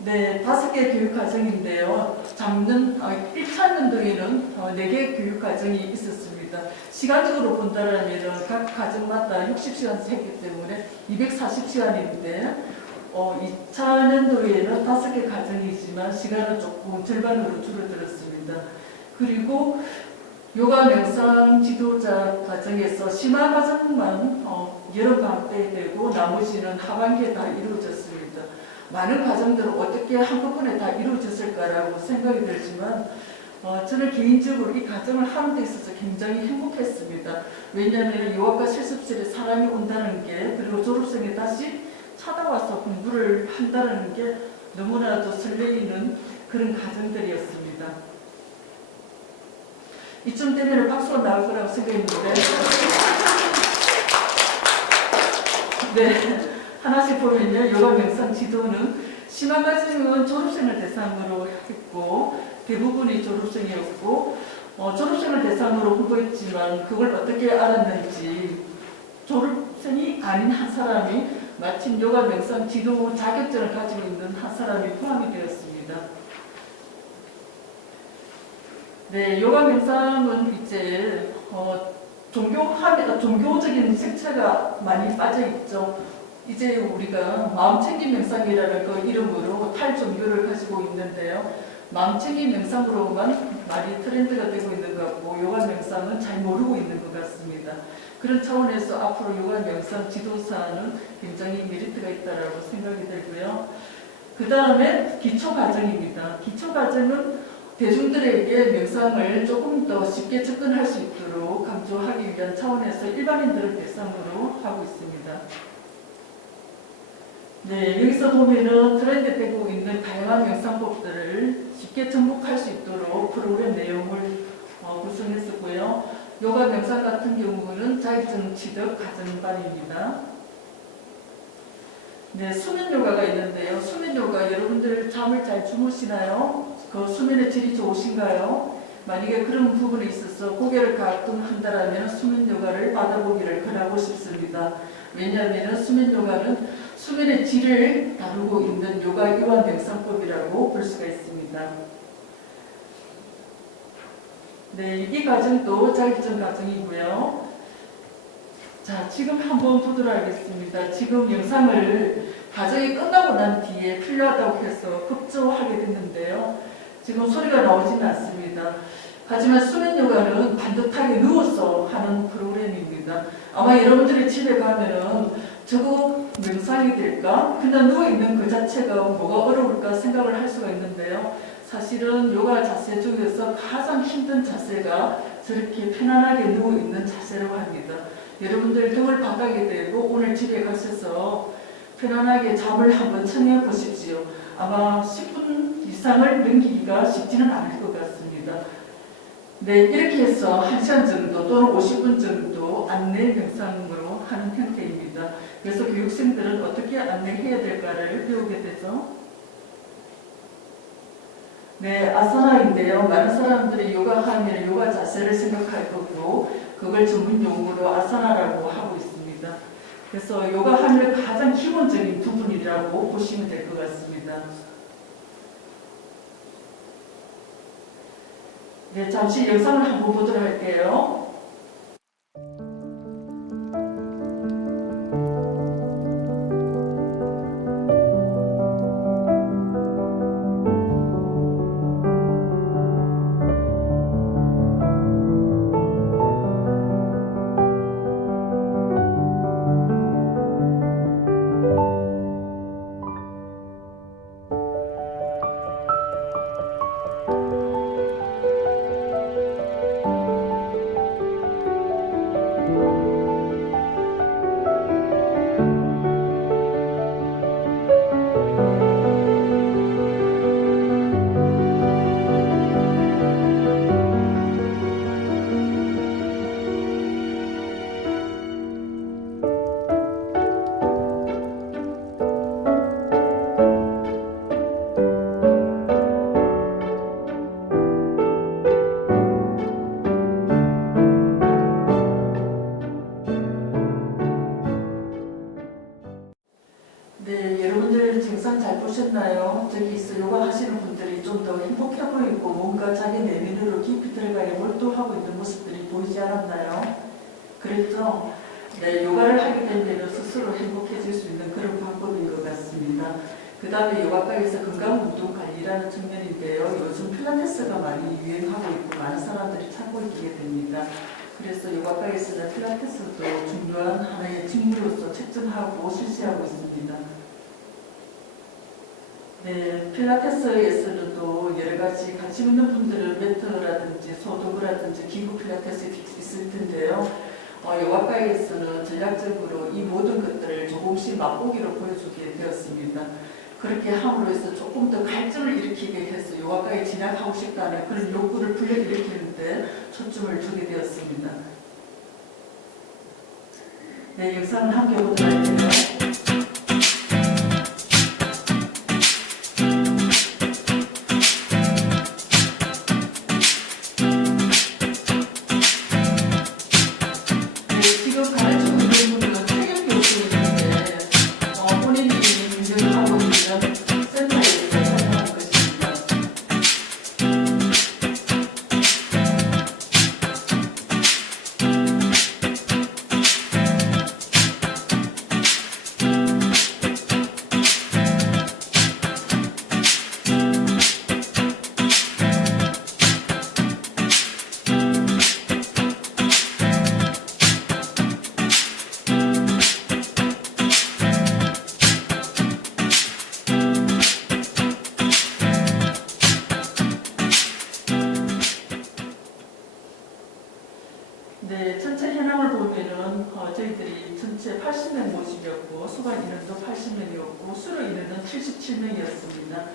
네, 5개 교육과정인데요. 작년 1차 년도에는 4개 교육과정이 있었습니다. 시간적으로 본다면 각 과정마다 60시간 했기 때문에 240시간인데 2차 년도에는 5개 과정이지만 시간은 조금 절반으로 줄어들었습니다. 그리고 요가 명상 지도자 과정에서 심화 과정만 여름방학 때 되고 나머지는 하반기에 다 이루어졌습니다. 많은 과정들은 어떻게 한꺼번에 다 이루어졌을까라고 생각이 들지만 저는 개인적으로 이 과정을 하는 데 있어서 굉장히 행복했습니다. 왜냐하면 요가과 실습실에 사람이 온다는 게 그리고 졸업생이 다시 찾아와서 공부를 한다는 게 너무나도 설레이는 그런 과정들이었습니다. 이쯤 되면 박수가 나올 거라고 생각했는데 네, 하나씩 보면요. 요가 명상 지도는 심화 과정은 졸업생을 대상으로 했고 대부분이 졸업생이었고 졸업생을 대상으로 홍보했지만 그걸 어떻게 알았는지 졸업생이 아닌 한 사람이 마침 요가 명상 지도 자격증을 가지고 있는 한 사람이 포함이 되었습니다. 네, 요가 명상은 이제 종교적인 색채가 많이 빠져 있죠. 이제 우리가 마음챙김 명상이라는 그 이름으로 탈종교를 가지고 있는데요. 마음챙김 명상으로만 많이 트렌드가 되고 있는 것 같고 요가 명상은 잘 모르고 있는 것 같습니다. 그런 차원에서 앞으로 요가 명상 지도사는 굉장히 메리트가 있다고 생각이 들고요. 그 다음에 기초 과정입니다. 기초 과정은 대중들에게 명상을 조금 더 쉽게 접근할 수 있도록 강조하기 위한 차원에서 일반인들을 대상으로 하고 있습니다. 네, 여기서 보면은 트렌드되고 있는 다양한 명상법들을 쉽게 접목할 수 있도록 프로그램 내용을 구성했었고요. 요가 명상 같은 경우는 자격증 취득 과정반입니다. 네, 수면 요가가 있는데요. 수면 요가 여러분들 잠을 잘 주무시나요? 그 수면의 질이 좋으신가요? 만약에 그런 부분에 있어서 고개를 가끔 한다라면 수면 요가를 받아보기를 권하고 싶습니다. 왜냐하면 수면 요가는 수면의 질을 다루고 있는 요가 이완 명상법이라고 볼 수가 있습니다. 네, 이 과정도 자격증 과정이고요. 자, 지금 한번 보도록 하겠습니다. 지금 영상을 과정이 끝나고 난 뒤에 필요하다고 해서 급조하게 됐는데요. 지금 소리가 나오지는 않습니다. 하지만 수면 요가는 반듯하게 누워서 하는 프로그램입니다. 아마 여러분들이 집에 가면은 저거 명상이 될까? 그냥 누워있는 그 자체가 뭐가 어려울까 생각을 할 수가 있는데요. 사실은 요가 자세 중에서 가장 힘든 자세가 저렇게 편안하게 누워있는 자세라고 합니다. 여러분들 등을 바닥에 대고 오늘 집에 가셔서 편안하게 잠을 한번 청해 보십시오. 아마 10분 이상을 넘기기가 쉽지는 않을 것 같습니다. 네, 이렇게 해서 1시간 정도 또는 50분 정도 안내 명상으로 하는 형태입니다. 그래서 교육생들은 어떻게 안내해야 될까를 배우게 되죠. 네, 아사나인데요. 많은 사람들이 요가 하면 요가 자세를 생각할 거고 그걸 전문 용어로 아사나라고 하고 있습니다. 그래서 요가 하면 가장 기본적인 부분이라고 보시면 될 것 같습니다. 네, 잠시 영상을 한번 보도록 할게요. 네, 여러분들 증상 잘 보셨나요? 저기 있어 요가 하시는 분들이 좀 더 행복해 보이고 뭔가 자기 내면으로 깊이 들어가야 몰두하고 있는 모습들이 보이지 않았나요? 그랬죠? 네, 요가를 하게 되면 스스로 행복해질 수 있는 그런 방법인 것 같습니다. 그 다음에 요가과에서 건강운동관리라는 측면인데요. 요즘 필라테스가 많이 유행하고 있고 많은 사람들이 찾고 있게 됩니다. 그래서 요가과에서는 필라테스도 중요한 하나의 직무로서 책정하고 실시하고 있습니다. 네, 필라테스에서는 또 여러 가지 관심 있는 분들은 매트라든지 소도구라든지 기구 필라테스 있을 텐데요. 요가과에서는 전략적으로 이 모든 것들을 조금씩 맛보기로 보여주게 되었습니다. 그렇게 함으로 해서 조금 더 갈증을 일으키게 해서 요가과에 진학하고 싶다는 그런 욕구를 불러일으키는데 초점을 두게 되었습니다. 네, 영상을 함께 보도록 할게요. 네, 전체 현황을 보면은 저희들이 전체 80명 모집이었고 수강 인원도 80명이었고 수료 인원은 77명이었습니다.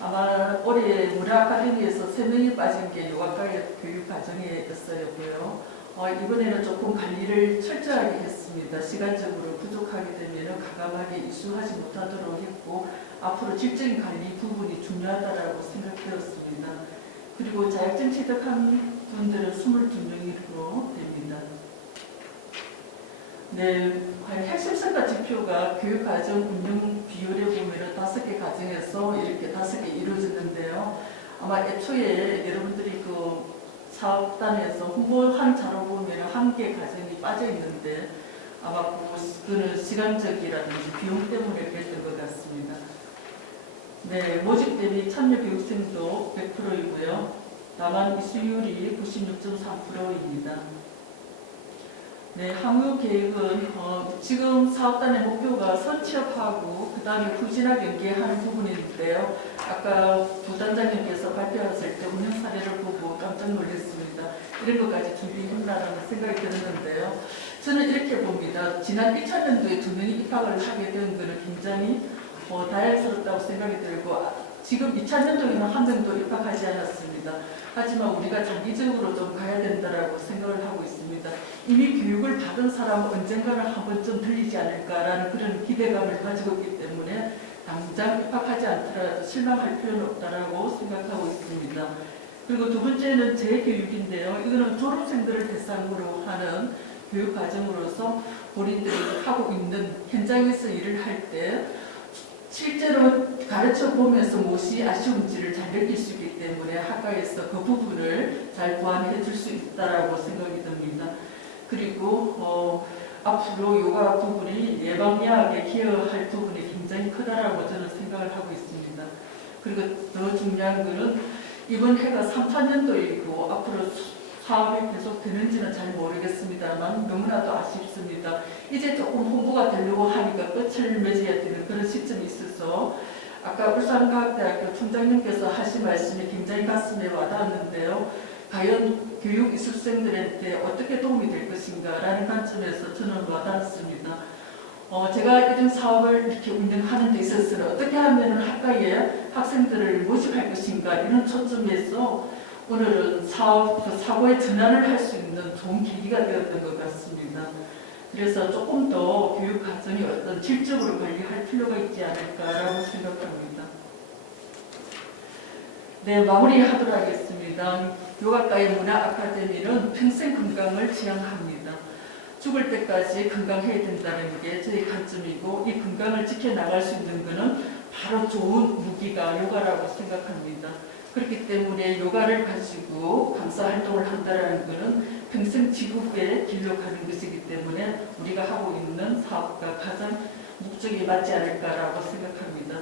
아마 올해 문화 아카데미에서 3명이 빠진 게 요가과 교육 과정이었어요고요. 이번에는 조금 관리를 철저하게 했습니다. 시간적으로 부족하게 되면 가감하게 이수하지 못하도록 했고 앞으로 질적인 관리 부분이 중요하다고 생각되었습니다. 그리고 자격증 취득한 분들은 22명으로 됩니다. 네, 핵심 성과 지표가 교육과정 운영 비율에 보면 5개 과정에서 이렇게 5개 이루어졌는데요. 아마 애초에 여러분들이 그 사업단에서 홍보한 자료 보면 1개 과정이 빠져 있는데 아마 그거는 시간적이라든지 비용 때문에 그랬던 것 같습니다. 네, 모집 대비 참여 교육생도 100%이고요. 다만 이수율이 96.3%입니다. 네, 향후 계획은 지금 사업단의 목표가 선취업하고 그 다음에 후진하게 연계하는 부분인데요. 아까 부단장님께서 발표하실 때 운영 사례를 보고 깜짝 놀랐습니다. 이런 것까지 준비했나라는 생각이 들었는데요. 저는 이렇게 봅니다. 지난 1차년도에 2명이 입학을 하게 된 것은 굉장히 다행스럽다고 생각이 들고 지금 2차년도에는 1명도 입학하지 않았습니다. 하지만 우리가 장기적으로 좀 가야 된다라고 생각을 하고 있습니다. 이미 교육을 받은 사람은 언젠가는 한 번쯤 들리지 않을까라는 그런 기대감을 가지고 있기 때문에 당장 입학하지 않더라도 실망할 필요는 없다라고 생각하고 있습니다. 그리고 두 번째는 재교육인데요. 이거는 졸업생들을 대상으로 하는 교육 과정으로서 본인들이 하고 있는 현장에서 일을 할 때 실제로 가르쳐 보면서 무엇이 아쉬운지를 잘 느낄 수 있기 때문에 학과에서 그 부분을 잘 보완해 줄 수 있다라고 생각이 듭니다. 그리고 앞으로 요가 부분이 예방약에 기여할 부분이 굉장히 크다라고 저는 생각을 하고 있습니다. 그리고 더 중요한 것은 이번 해가 3차년도이고 앞으로 사업이 계속 되는지는 잘 모르겠습니다만 너무나도 아쉽습니다. 이제 조금 홍보가 되려고 하니까 끝을 맺어야 되는 그런 시점이 있어서 아까 울산과학대학교 총장님께서 하신 말씀이 굉장히 가슴에 와닿았는데요. 과연 교육이술생들한테 어떻게 도움이 될 것인가라는 관점에서 저는 와닿았습니다. 제가 이런 사업을 이렇게 운영하는 데 있어서는 어떻게 하면 학과에 학생들을 모집할 것인가 이런 초점에서 오늘은 사고의 전환을 할 수 있는 좋은 계기가 되었던 것 같습니다. 그래서 조금 더 교육 과정이 어떤 질적으로 관리할 필요가 있지 않을까라고 생각합니다. 네, 마무리하도록 하겠습니다. 요가과의 문화 아카데미는 평생 건강을 지향합니다. 죽을 때까지 건강해야 된다는 게 저희 관점이고 이 건강을 지켜나갈 수 있는 것은 바로 좋은 무기가 요가라고 생각합니다. 그렇기 때문에 요가를 가지고 강사 활동을 한다는 것은 평생 지구의 길로 가는 것이기 때문에 우리가 하고 있는 사업과 가장 목적이 맞지 않을까라고 생각합니다.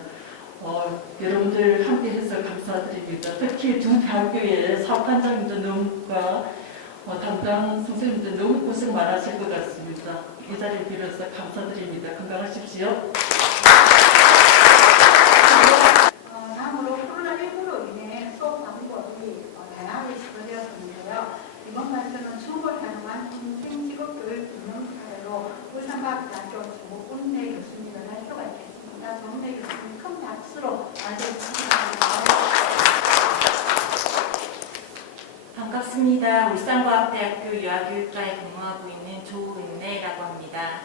여러분들 함께해서 감사드립니다. 특히 두 대학교의 사업단장님과 담당 선생님들 너무 고생 많으실 것 같습니다. 이 자리를 빌어서 감사드립니다. 건강하십시오. 다음으로 코로나19로 인해 수업 방법이 다양하게 시도되었는데요. 이번 발표는 중국을 활용한 평생 직업교육 운영 사례로 울산과학대학교 정보군대 교수님을 발표가 있겠습니다. 정대 교수님 큰 박수로 맞이해주시기 바랍니다. 반갑습니다. 울산과학대학교 유아교육과에 근무하고 있는 조은래라고 합니다.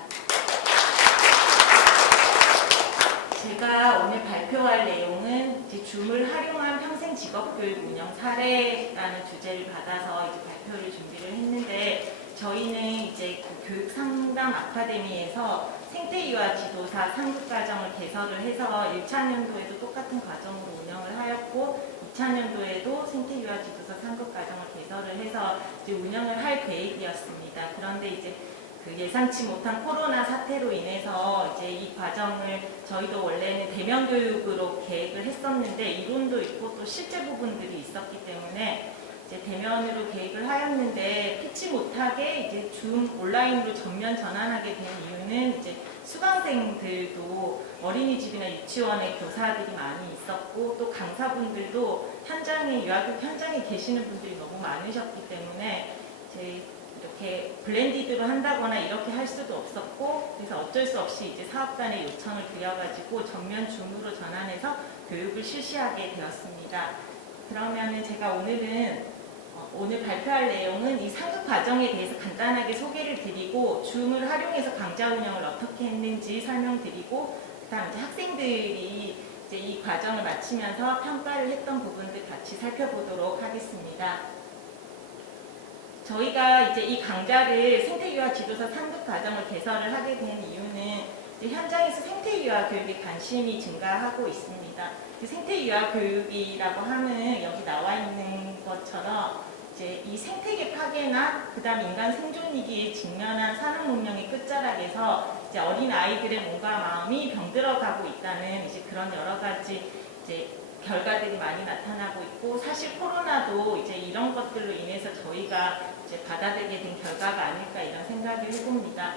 제가 오늘 발표할 내용은 이제 줌을 활용한 평생 직업교육 운영 사례라는 주제를 받아서 이제 발표를 준비를 했는데 저희는 이제 그 교육상담 아카데미에서 생태유아 지도사 3급 과정을 개설을 해서 1차년도에도 똑같은 과정으로 운영을 하였고 2차년도에도 생태유아 지도사 3급 과정을 개설을 해서 이제 운영을 할 계획이었습니다. 그런데 이제 그 예상치 못한 코로나 사태로 인해서 이제 이 과정을 저희도 원래는 대면 교육으로 계획을 했었는데 이론도 있고 또 실제 부분들이 있었기 때문에 이제 대면으로 계획을 하였는데 피치 못하게 이제 줌 온라인으로 전면 전환하게 된 이유는 이제 수강생들도 어린이집이나 유치원에 교사들이 많이 있었고 또 강사분들도 유아교육 현장에 계시는 분들이 너무 많으셨기 때문에 이제 이렇게 블렌디드로 한다거나 이렇게 할 수도 없었고 그래서 어쩔 수 없이 이제 사업단에 요청을 드려가지고 전면 줌으로 전환해서 교육을 실시하게 되었습니다. 그러면은 제가 오늘 발표할 내용은 이 상급 과정에 대해서 간단하게 소개를 드리고 줌을 활용해서 강좌 운영을 어떻게 했는지 설명드리고 그다음 이제 학생들이 이제 이 과정을 마치면서 평가를 했던 부분들 같이 살펴보도록 하겠습니다. 저희가 이제 이 강좌를 생태유아 지도사 3급 과정을 개설을 하게 된 이유는 이제 현장에서 생태유아 교육에 관심이 증가하고 있습니다. 생태유아 교육이라고 하면 여기 나와 있는 것처럼 이제 이 생태계 파괴나 그다음 인간 생존 위기에 직면한 산업 문명의 끝자락에서 이제 어린 아이들의 몸과 마음이 병들어가고 있다는 이제 그런 여러 가지 이제 결과들이 많이 나타나고 있고 사실 코로나도 이제 이런 것들로 인해서 저희가 이제 받아들이게 된 결과가 아닐까 이런 생각을 해봅니다.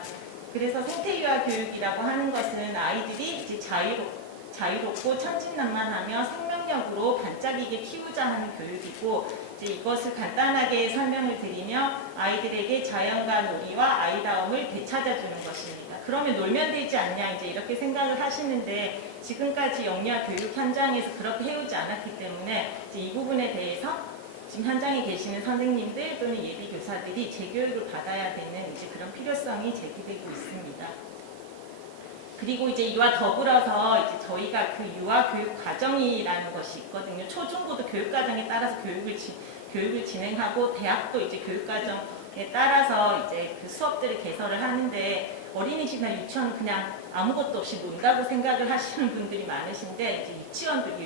그래서 생태유아 교육이라고 하는 것은 아이들이 이제 자유롭고 천진난만하며 생명력으로 반짝이게 키우자 하는 교육이고 이제 이것을 간단하게 설명을 드리며 아이들에게 자연과 놀이와 아이다움을 되찾아주는 것입니다. 그러면 놀면 되지 않냐 이제 이렇게 생각을 하시는데 지금까지 영유아 교육 현장에서 그렇게 해오지 않았기 때문에 이제 이 부분에 대해서 지금 현장에 계시는 선생님들 또는 예비 교사들이 재교육을 받아야 되는 이제 그런 필요성이 제기되고 있습니다. 그리고 이제 이와 더불어서 이제 저희가 그 유아 교육 과정이라는 것이 있거든요. 초중고도 교육 과정에 따라서 교육을 진행하고 대학도 이제 교육 과정에 따라서 이제 그 수업들을 개설을 하는데 어린이집이나 유치원 그냥 아무것도 없이 논다고 생각을 하시는 분들이 많으신데 이제 유치원도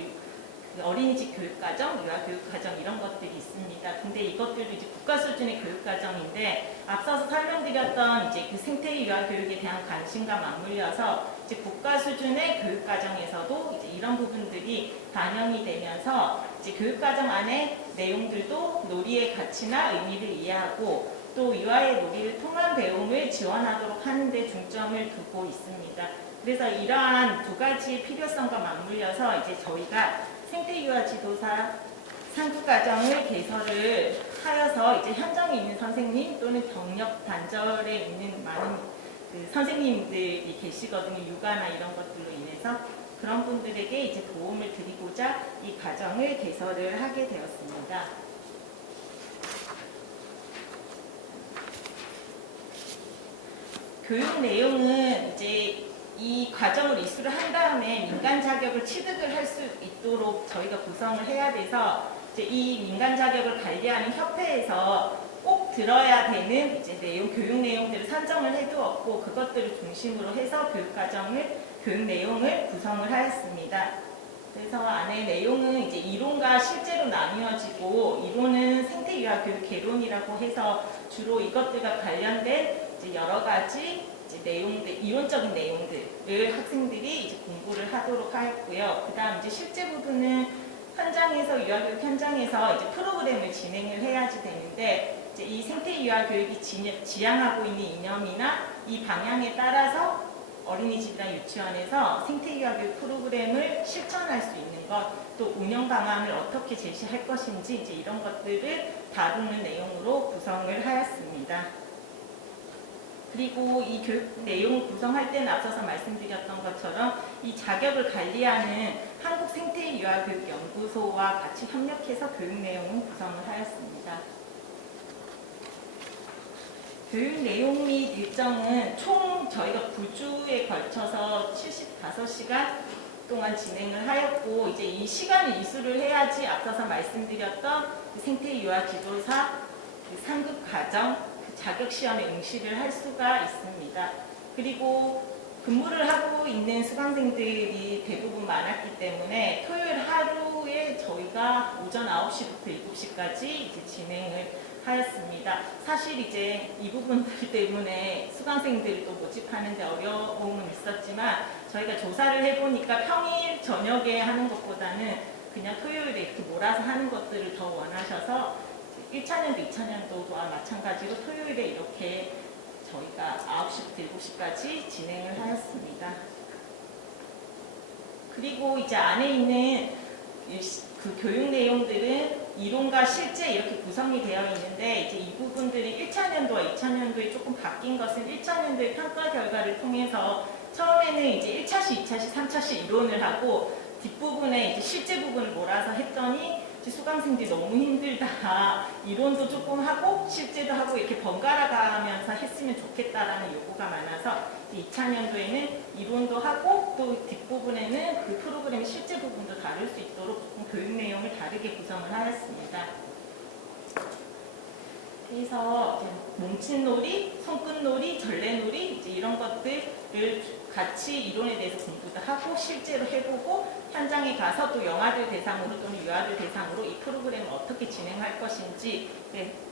어린이집 교육과정, 유아교육과정 이런 것들이 있습니다. 근데 이것들도 이제 국가 수준의 교육과정인데 앞서서 설명드렸던 이제 그 생태 유아교육에 대한 관심과 맞물려서 이제 국가 수준의 교육과정에서도 이제 이런 부분들이 반영이 되면서 이제 교육과정 안에 내용들도 놀이의 가치나 의미를 이해하고 또 유아의 놀이를 통한 배움을 지원하도록 하는 데 중점을 두고 있습니다. 그래서 이러한 두 가지의 필요성과 맞물려서 이제 저희가 생태유아 지도사 상급과정을 개설을 하여서 이제 현장에 있는 선생님 또는 경력 단절에 있는 많은 그 선생님들이 계시거든요. 육아나 이런 것들로 인해서 그런 분들에게 이제 도움을 드리고자 이 과정을 개설을 하게 되었습니다. 교육 내용은 이제 이 과정을 이수를 한 다음에 민간 자격을 취득을 할 수 있도록 저희가 구성을 해야 돼서 이제 이 민간 자격을 관리하는 협회에서 꼭 들어야 되는 이제 교육 내용들을 선정을 해두었고 그것들을 중심으로 해서 교육 내용을 구성을 하였습니다. 그래서 안에 내용은 이제 이론과 실제로 나뉘어지고 이론은 생태유아교육 개론이라고 해서 주로 이것들과 관련된 이제 여러 가지 내용들, 이론적인 내용들을 학생들이 이제 공부를 하도록 하였고요. 그 다음 이제 실제 부분은 현장에서, 유아교육 현장에서 이제 프로그램을 진행을 해야지 되는데, 이제 이 생태 유아교육이 지향하고 있는 이념이나 이 방향에 따라서 어린이집이나 유치원에서 생태 유아교육 프로그램을 실천할 수 있는 것, 또 운영 방안을 어떻게 제시할 것인지 이제 이런 것들을 다루는 내용으로 구성을 하였습니다. 그리고 이 교육 내용을 구성할 때는 앞서서 말씀드렸던 것처럼 이 자격을 관리하는 한국생태유아교육연구소와 같이 협력해서 교육 내용을 구성을 하였습니다. 교육 내용 및 일정은 총 저희가 9주에 걸쳐서 75시간 동안 진행을 하였고 이제 이 시간을 이수를 해야지 앞서서 말씀드렸던 생태유아 지도사 상급 과정 자격 시험에 응시를 할 수가 있습니다. 그리고 근무를 하고 있는 수강생들이 대부분 많았기 때문에 토요일 하루에 저희가 오전 9시부터 7시까지 이제 진행을 하였습니다. 사실 이제 이 부분들 때문에 수강생들을 또 모집하는 데 어려움은 있었지만 저희가 조사를 해보니까 평일 저녁에 하는 것보다는 그냥 토요일에 이렇게 몰아서 하는 것들을 더 원하셔서 1차년도, 2차년도와 마찬가지로 토요일에 이렇게 저희가 9시부터 7시까지 진행을 하였습니다. 그리고 이제 안에 있는 그 교육 내용들은 이론과 실제 이렇게 구성이 되어 있는데 이제 이 부분들이 1차년도와 2차년도에 조금 바뀐 것은 1차년도의 평가 결과를 통해서 처음에는 이제 1차시, 2차시, 3차시 이론을 하고 뒷부분에 이제 실제 부분을 몰아서 했더니 수강생들이 너무 힘들다. 이론도 조금 하고 실제도 하고 이렇게 번갈아 가면서 했으면 좋겠다라는 요구가 많아서 2차년도에는 이론도 하고 또 뒷부분에는 그 프로그램의 실제 부분도 다룰 수 있도록 조금 교육 내용을 다르게 구성을 하였습니다. 그래서 몸짓놀이, 손끝놀이, 전래놀이 이제 이런 것들을 같이 이론에 대해서 공부도 하고 실제로 해보고 현장에 가서 또 영아들 대상으로 또는 유아들 대상으로 이 프로그램을 어떻게 진행할 것인지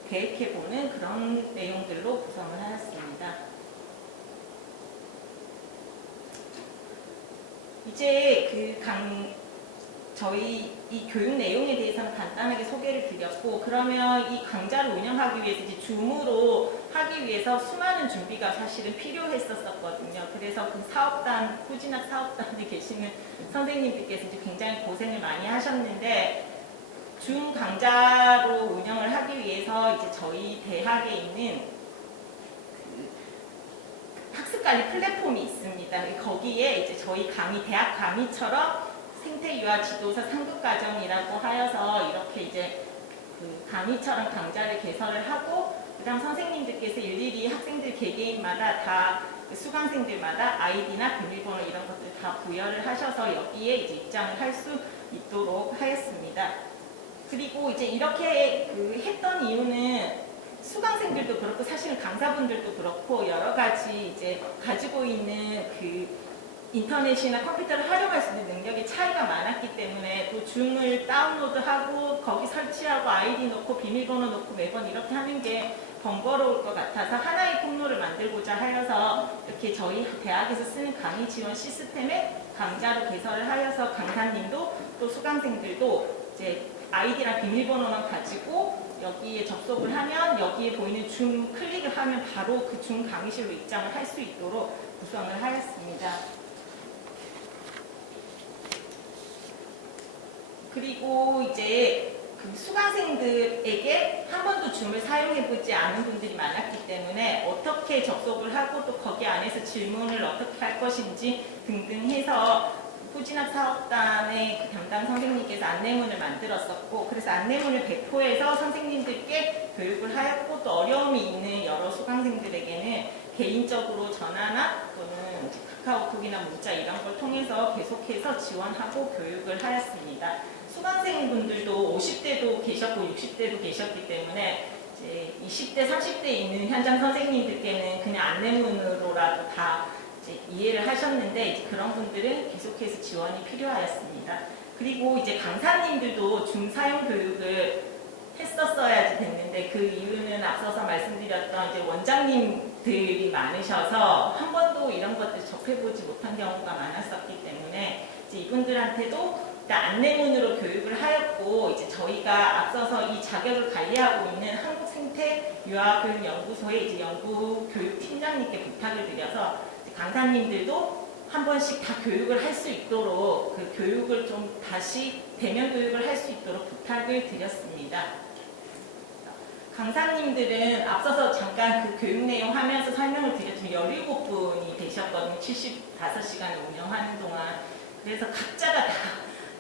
계획해보는 그런 내용들로 구성을 하였습니다. 이제 저희 이 교육 내용에 대해서는 간단하게 소개를 드렸고 그러면 이 강좌를 운영하기 위해서 이제 줌으로 하기 위해서 수많은 준비가 사실은 필요했었거든요. 그래서 그 후진학 사업단에 계시는 선생님들께서 이제 굉장히 고생을 많이 하셨는데 줌 강좌로 운영을 하기 위해서 이제 저희 대학에 있는 학습관리 플랫폼이 있습니다. 거기에 이제 저희 대학 강의처럼 생태유아 지도사 상급과정이라고 하여서 이렇게 이제 그 강의처럼 강좌를 개설을 하고 그다음 선생님들께서 일일이 학생들 개개인마다 다 그 수강생들마다 아이디나 비밀번호 이런 것들 다 부여를 하셔서 여기에 이제 입장을 할 수 있도록 하였습니다. 그리고 이제 이렇게 했던 이유는 수강생들도 그렇고 사실은 강사분들도 그렇고 여러 가지 이제 가지고 있는 인터넷이나 컴퓨터를 활용할 수 있는 능력의 차이가 많았기 때문에 또 줌을 다운로드하고 거기 설치하고 아이디 넣고 비밀번호 넣고 매번 이렇게 하는 게 번거로울 것 같아서 하나의 통로를 만들고자 하여서 이렇게 저희 대학에서 쓰는 강의 지원 시스템에 강좌로 개설을 하여서 강사님도 또 수강생들도 이제 아이디랑 비밀번호만 가지고 여기에 접속을 하면 여기에 보이는 줌 클릭을 하면 바로 그 줌 강의실로 입장을 할 수 있도록 구성을 하였습니다. 그리고 이제 수강생들에게 한 번도 줌을 사용해보지 않은 분들이 많았기 때문에 어떻게 접속을 하고 또 거기 안에서 질문을 어떻게 할 것인지 등등 해서 후진학 사업단의 담당 선생님께서 안내문을 만들었었고 그래서 안내문을 배포해서 선생님들께 교육을 하였고 또 어려움이 있는 여러 수강생들에게는 개인적으로 전화나 또는 카카오톡이나 문자 이런 걸 통해서 계속해서 지원하고 교육을 하였습니다. 수강생분들도 50대도 계셨고 60대도 계셨기 때문에 이제 20대, 30대에 있는 현장 선생님들께는 그냥 안내문으로라도 다 이제 이해를 하셨는데 이제 그런 분들은 계속해서 지원이 필요하였습니다. 그리고 이제 강사님들도 줌 사용 교육을 했었어야지 됐는데 그 이유는 앞서서 말씀드렸던 이제 원장님들이 많으셔서 한 번도 이런 것들 접해보지 못한 경우가 많았었기 때문에 이제 이분들한테도 안내문으로 교육을 하였고 이제 저희가 앞서서 이 자격을 관리하고 있는 한국생태유아교육연구소의 이제 연구교육팀장님께 부탁을 드려서 강사님들도 한 번씩 다 교육을 할 수 있도록 그 교육을 좀 다시 대면 교육을 할 수 있도록 부탁을 드렸습니다. 강사님들은 앞서서 잠깐 그 교육 내용 하면서 설명을 드렸지만 17분이 되셨거든요. 75시간을 운영하는 동안. 그래서 각자가 다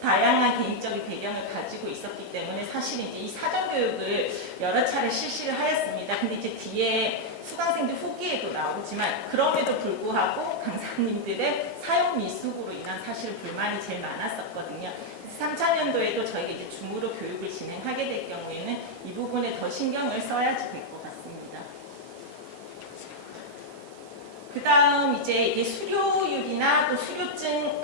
다양한 개인적인 배경을 가지고 있었기 때문에 사실 이제 이 사전교육을 여러 차례 실시를 하였습니다. 근데 이제 뒤에 수강생들 후기에도 나오지만 그럼에도 불구하고 강사님들의 사용 미숙으로 인한 사실 불만이 제일 많았었거든요. 3차년도에도 저희가 이제 줌으로 교육을 진행하게 될 경우에는 이 부분에 더 신경을 써야지 될 것 같습니다. 그 다음 이제 수료율이나 또 수료증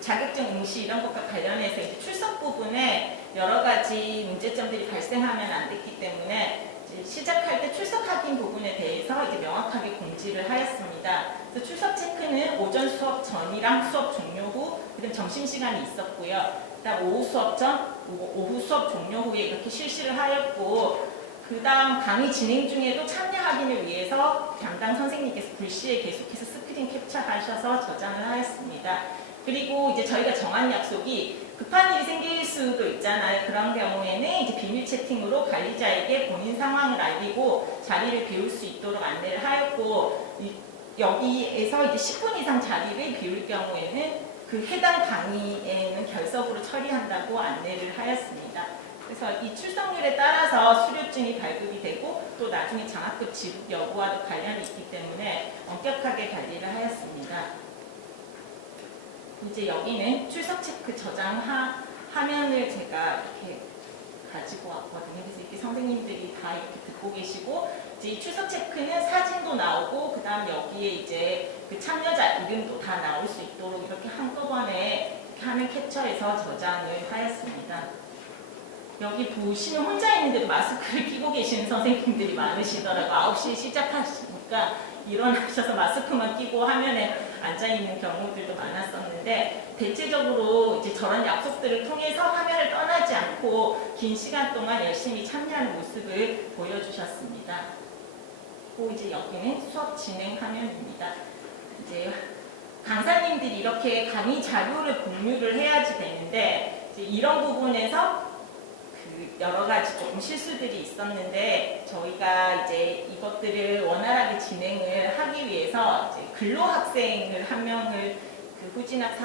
자격증 응시 이런 것과 관련해서 이제 출석 부분에 여러 가지 문제점들이 발생하면 안 됐기 때문에 이제 시작할 때 출석 확인 부분에 대해서 이제 명확하게 공지를 하였습니다. 그래서 출석 체크는 오전 수업 전이랑 수업 종료 후, 그다음 점심시간이 있었고요. 그다음 오후 수업 전, 오후 수업 종료 후에 이렇게 실시를 하였고, 그 다음 강의 진행 중에도 참여 확인을 위해서 담당 선생님께서 글씨에 계속해서 스크린 캡처하셔서 저장을 하였습니다. 그리고 이제 저희가 정한 약속이 급한 일이 생길 수도 있잖아요. 그런 경우에는 이제 비밀 채팅으로 관리자에게 본인 상황을 알리고 자리를 비울 수 있도록 안내를 하였고, 여기에서 이제 10분 이상 자리를 비울 경우에는 그 해당 강의에는 결석으로 처리한다고 안내를 하였습니다. 그래서 이 출석률에 따라서 수료증이 발급이 되고 또 나중에 장학금 지급 여부와도 관련이 있기 때문에 엄격하게 관리를 하였습니다. 이제 여기는 출석 체크 저장 화면을 제가 이렇게 가지고 왔거든요. 그래서 이렇게 선생님들이 다 이렇게 듣고 계시고, 이제 이 출석 체크는 사진도 나오고, 그 다음 여기에 이제 그 참여자 이름도 다 나올 수 있도록 이렇게 한꺼번에 이렇게 화면 캡처해서 저장을 하였습니다. 여기 보시면 혼자 있는데도 마스크를 끼고 계시는 선생님들이 많으시더라고요. 9시에 시작하시니까 일어나셔서 마스크만 끼고 화면에 앉아있는 경우들도 많았었는데, 대체적으로 이제 저런 약속들을 통해서 화면을 떠나지 않고 긴 시간 동안 열심히 참여하는 모습을 보여주셨습니다. 그리고 이제 여기는 수업 진행 화면입니다. 이제 강사님들이 이렇게 강의 자료를 공유를 해야지 되는데, 이제 이런 부분에서 여러 가지 조금 실수들이 있었는데, 저희가 이제 이것들을 원활하게 진행을 하기 위해서 이제 근로학생을 한 명을 그 후진학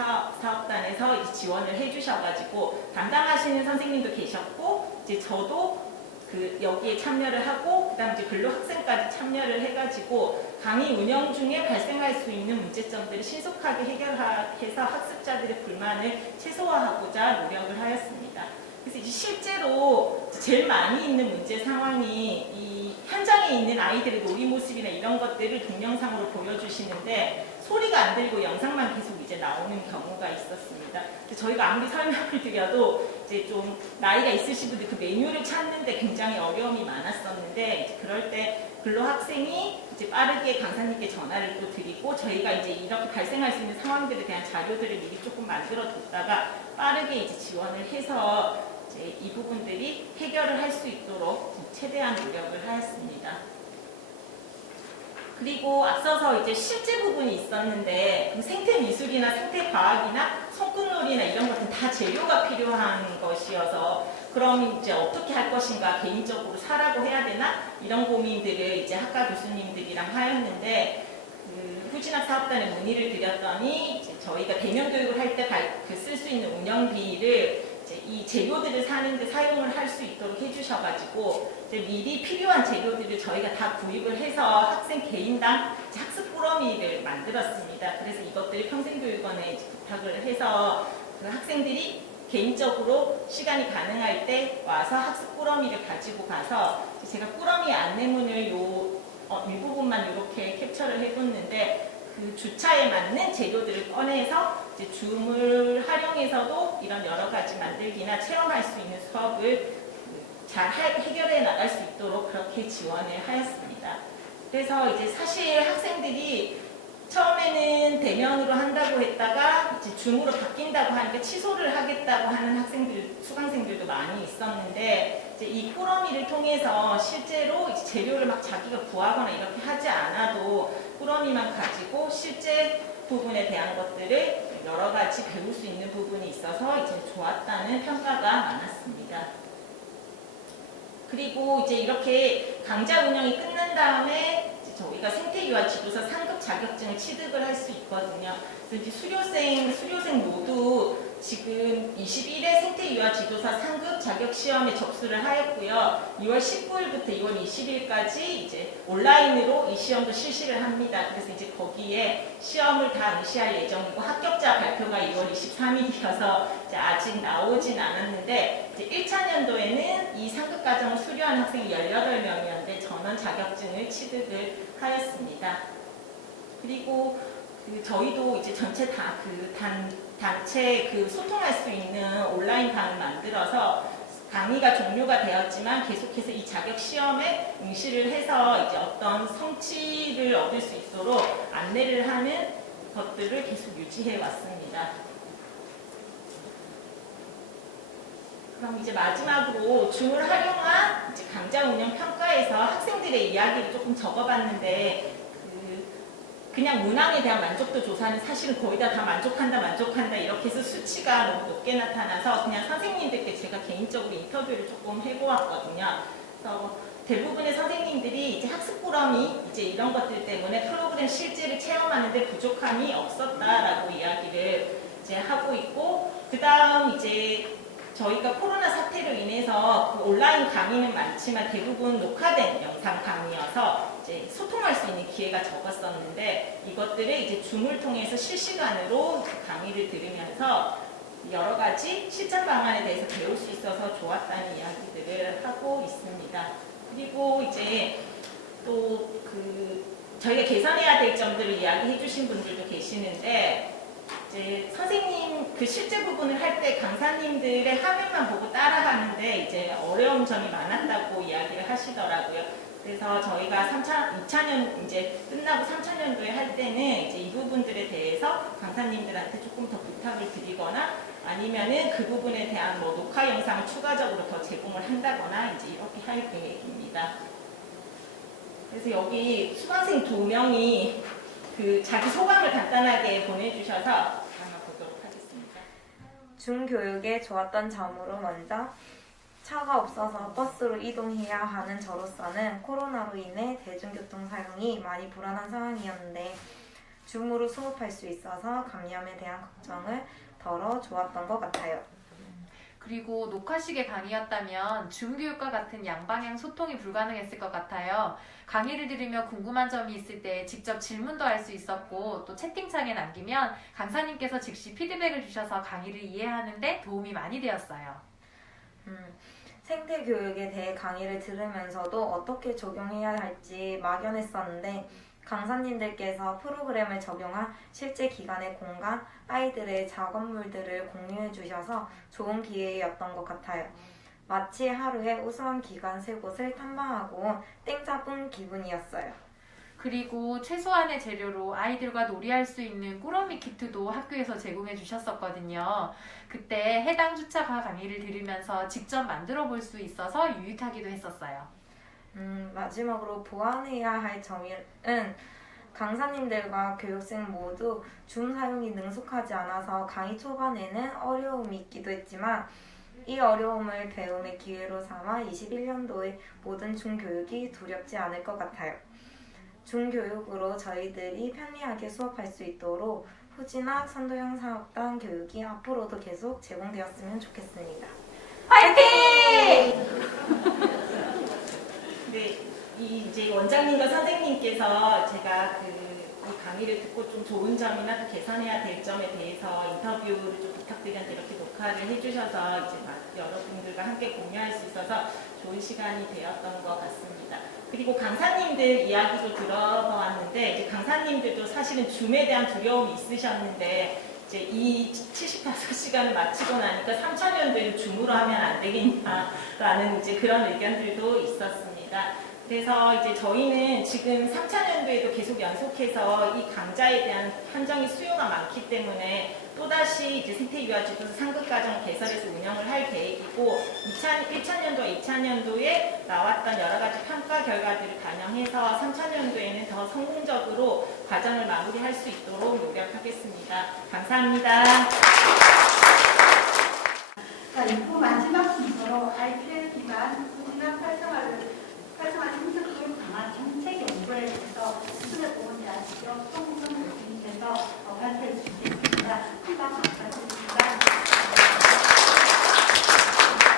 사업단에서 이제 지원을 해주셔가지고 담당하시는 선생님도 계셨고, 이제 저도 그 여기에 참여를 하고 그다음 이제 근로 학생까지 참여를 해가지고 강의 운영 중에 발생할 수 있는 문제점들을 신속하게 해결해서 학습자들의 불만을 최소화하고자 노력을 하였습니다. 그래서 이제 실제로 제일 많이 있는 문제 상황이 이 현장에 있는 아이들의 놀이 모습이나 이런 것들을 동영상으로 보여주시는데 소리가 안 들고 영상만 계속 이제 나오는 경우가 있었습니다. 저희가 아무리 설명을 드려도 이제 좀 나이가 있으신 분들 그 매뉴얼을 찾는데 굉장히 어려움이 많았었는데 이제 그럴 때 근로 학생이 이제 빠르게 강사님께 전화를 또 드리고 저희가 이제 이렇게 발생할 수 있는 상황들에 대한 자료들을 미리 조금 만들어 뒀다가 빠르게 이제 지원을 해서 이제 이 부분들이 해결을 할 수 있도록 최대한 노력을 하였습니다. 그리고 앞서서 이제 실제 부분이 있었는데 생태 미술이나 생태 과학이나 손끝놀이나 이런 것은 다 재료가 필요한 것이어서 그럼 이제 어떻게 할 것인가 개인적으로 사라고 해야 되나 이런 고민들을 이제 학과 교수님들이랑 하였는데 그 후진학 사업단에 문의를 드렸더니 이제 저희가 대면 교육을 할 때 쓸 수 있는 운영비를 이제 이 재료들을 사는데 사용을 할 수 있도록 해주셔가지고 이제 미리 필요한 재료들을 저희가 다 구입을 해서 학생 개인당 이제 학습 꾸러미를 만들었습니다. 그래서 이것들을 평생교육원에 이제 부탁을 해서 그 학생들이 개인적으로 시간이 가능할 때 와서 학습 꾸러미를 가지고 가서 제가 꾸러미 안내문을 일부분만 이렇게 캡처를 해뒀는데 그 주차에 맞는 재료들을 꺼내서 이제 줌을 활용해서도 이런 여러 가지 만들기나 체험할 수 있는 수업을 잘 해결해 나갈 수 있도록 그렇게 지원을 하였습니다. 그래서 이제 사실 학생들이 처음에는 대면으로 한다고 했다가 이제 줌으로 바뀐다고 하니까 취소를 하겠다고 하는 학생들, 수강생들도 많이 있었는데 이제 이 꾸러미를 통해서 실제로 이제 재료를 막 자기가 구하거나 이렇게 하지 않아도 꾸러미만 가지고 실제 부분에 대한 것들을 여러 가지 배울 수 있는 부분이 있어서 이제 좋았다는 평가가 많았습니다. 그리고 이제 이렇게 강좌 운영이 끝난 다음에 이제 저희가 생태유아 지도사 상급 자격증을 취득을 할 수 있거든요. 그래서 이제 수료생 모두 지금 21회 생태유아 지도사 상급 자격 시험에 접수를 하였고요. 2월 19일부터 2월 20일까지 이제 온라인으로 이 시험도 실시를 합니다. 그래서 이제 거기에 시험을 다 응시할 예정이고 합격자 발표가 2월 23일이어서 이제 아직 나오진 않았는데 이제 1차 년도에는 이 상급 과정을 수료한 학생이 18명이었는데 전원 자격증을 취득을 하였습니다. 그리고 저희도 이제 전체 단체 소통할 수 있는 온라인 방을 만들어서 강의가 종료가 되었지만 계속해서 이 자격 시험에 응시를 해서 이제 어떤 성취를 얻을 수 있도록 안내를 하는 것들을 계속 유지해 왔습니다. 그럼 이제 마지막으로 줌을 활용한 이제 강좌 운영 평가에서 학생들의 이야기를 조금 적어봤는데 그냥 문항에 대한 만족도 조사는 사실은 거의 다 만족한다 이렇게 해서 수치가 너무 높게 나타나서 그냥 선생님들께 제가 개인적으로 인터뷰를 조금 해보았거든요. 그래서 대부분의 선생님들이 이제 학습 꾸러미 이제 이런 것들 때문에 프로그램 실제를 체험하는데 부족함이 없었다라고 이야기를 이제 하고 있고 그 다음 이제 저희가 코로나 사태로 인해서 그 온라인 강의는 많지만 대부분 녹화된 영상 강의여서 이제 소통할 수 있는 기회가 적었었는데 이것들을 이제 줌을 통해서 실시간으로 강의를 들으면서 여러 가지 실전 방안에 대해서 배울 수 있어서 좋았다는 이야기들을 하고 있습니다. 그리고 이제 또 저희가 개선해야 될 점들을 이야기해 주신 분들도 계시는데 이제 선생님 실제 부분을 할 때 강사님들의 화면만 보고 따라하는데 이제 어려운 점이 많았다고 이야기를 하시더라고요. 그래서 저희가 2차년 이제 끝나고 3차년도에 할 때는 이제 이 부분들에 대해서 강사님들한테 조금 더 부탁을 드리거나 아니면은 그 부분에 대한 녹화 영상을 추가적으로 더 제공을 한다거나 이제 이렇게 할 계획입니다. 그래서 여기 수강생 2명이 자기 소감을 간단하게 보내주셔서 한번 보도록 하겠습니다. 줌 교육에 좋았던 점으로 먼저 차가 없어서 버스로 이동해야 하는 저로서는 코로나로 인해 대중교통 사용이 많이 불안한 상황이었는데 줌으로 수업할 수 있어서 감염에 대한 걱정을 덜어 좋았던 것 같아요. 그리고 녹화식의 강의였다면 줌 교육과 같은 양방향 소통이 불가능했을 것 같아요. 강의를 들으며 궁금한 점이 있을 때 직접 질문도 할 수 있었고 또 채팅창에 남기면 강사님께서 즉시 피드백을 주셔서 강의를 이해하는 데 도움이 많이 되었어요. 생태 교육에 대해 강의를 들으면서도 어떻게 적용해야 할지 막연했었는데 강사님들께서 프로그램을 적용한 실제 기간의 공간, 아이들의 작업물들을 공유해 주셔서 좋은 기회였던 것 같아요. 마치 하루에 우수한 기관 3곳을 탐방하고 땡 잡은 기분이었어요. 그리고 최소한의 재료로 아이들과 놀이할 수 있는 꾸러미 키트도 학교에서 제공해 주셨었거든요. 그때 해당 주차가 강의를 들으면서 직접 만들어 볼 수 있어서 유익하기도 했었어요. 마지막으로 보완해야 할 점은 강사님들과 교육생 모두 줌 사용이 능숙하지 않아서 강의 초반에는 어려움이 있기도 했지만 이 어려움을 배움의 기회로 삼아 21년도의 모든 중교육이 두렵지 않을 것 같아요. 중교육으로 저희들이 편리하게 수업할 수 있도록 후진학 선도형 사업단 교육이 앞으로도 계속 제공되었으면 좋겠습니다. 화이팅! 네, 이제 원장님과 선생님께서 제가 이 강의를 듣고 좀 좋은 점이나 또 개선해야 될 점에 대해서 인터뷰를 좀 부탁드렸는데 이렇게 녹화를 해주셔서 이제 여러분들과 함께 공유할 수 있어서 좋은 시간이 되었던 것 같습니다. 그리고 강사님들 이야기도 들어보았는데 이제 강사님들도 사실은 줌에 대한 두려움이 있으셨는데 이제 이 75시간을 마치고 나니까 3차년도에는 줌으로 하면 안 되겠냐라는 이제 그런 의견들도 있었습니다. 그래서 이제 저희는 지금 3차년도에도 계속 연속해서 이 강좌에 대한 한정의 수요가 많기 때문에 또다시 이제 생태유아지도서 상급과정을 개설해서 운영을 할 계획이고 1차년도와 2차년도에 나왔던 여러 가지 평가 결과들을 반영해서 3차년도에는 더 성공적으로 과정을 마무리할 수 있도록 노력하겠습니다. 감사합니다. 자, 2부 마지막 순서로 IPL 기반 후진학 활성화 생태 교육 강화 정책 연구에 대해서 수련보건대학 지역 송승 교수님께서 발표해 주시겠습니다. 한번 부탁드립니다.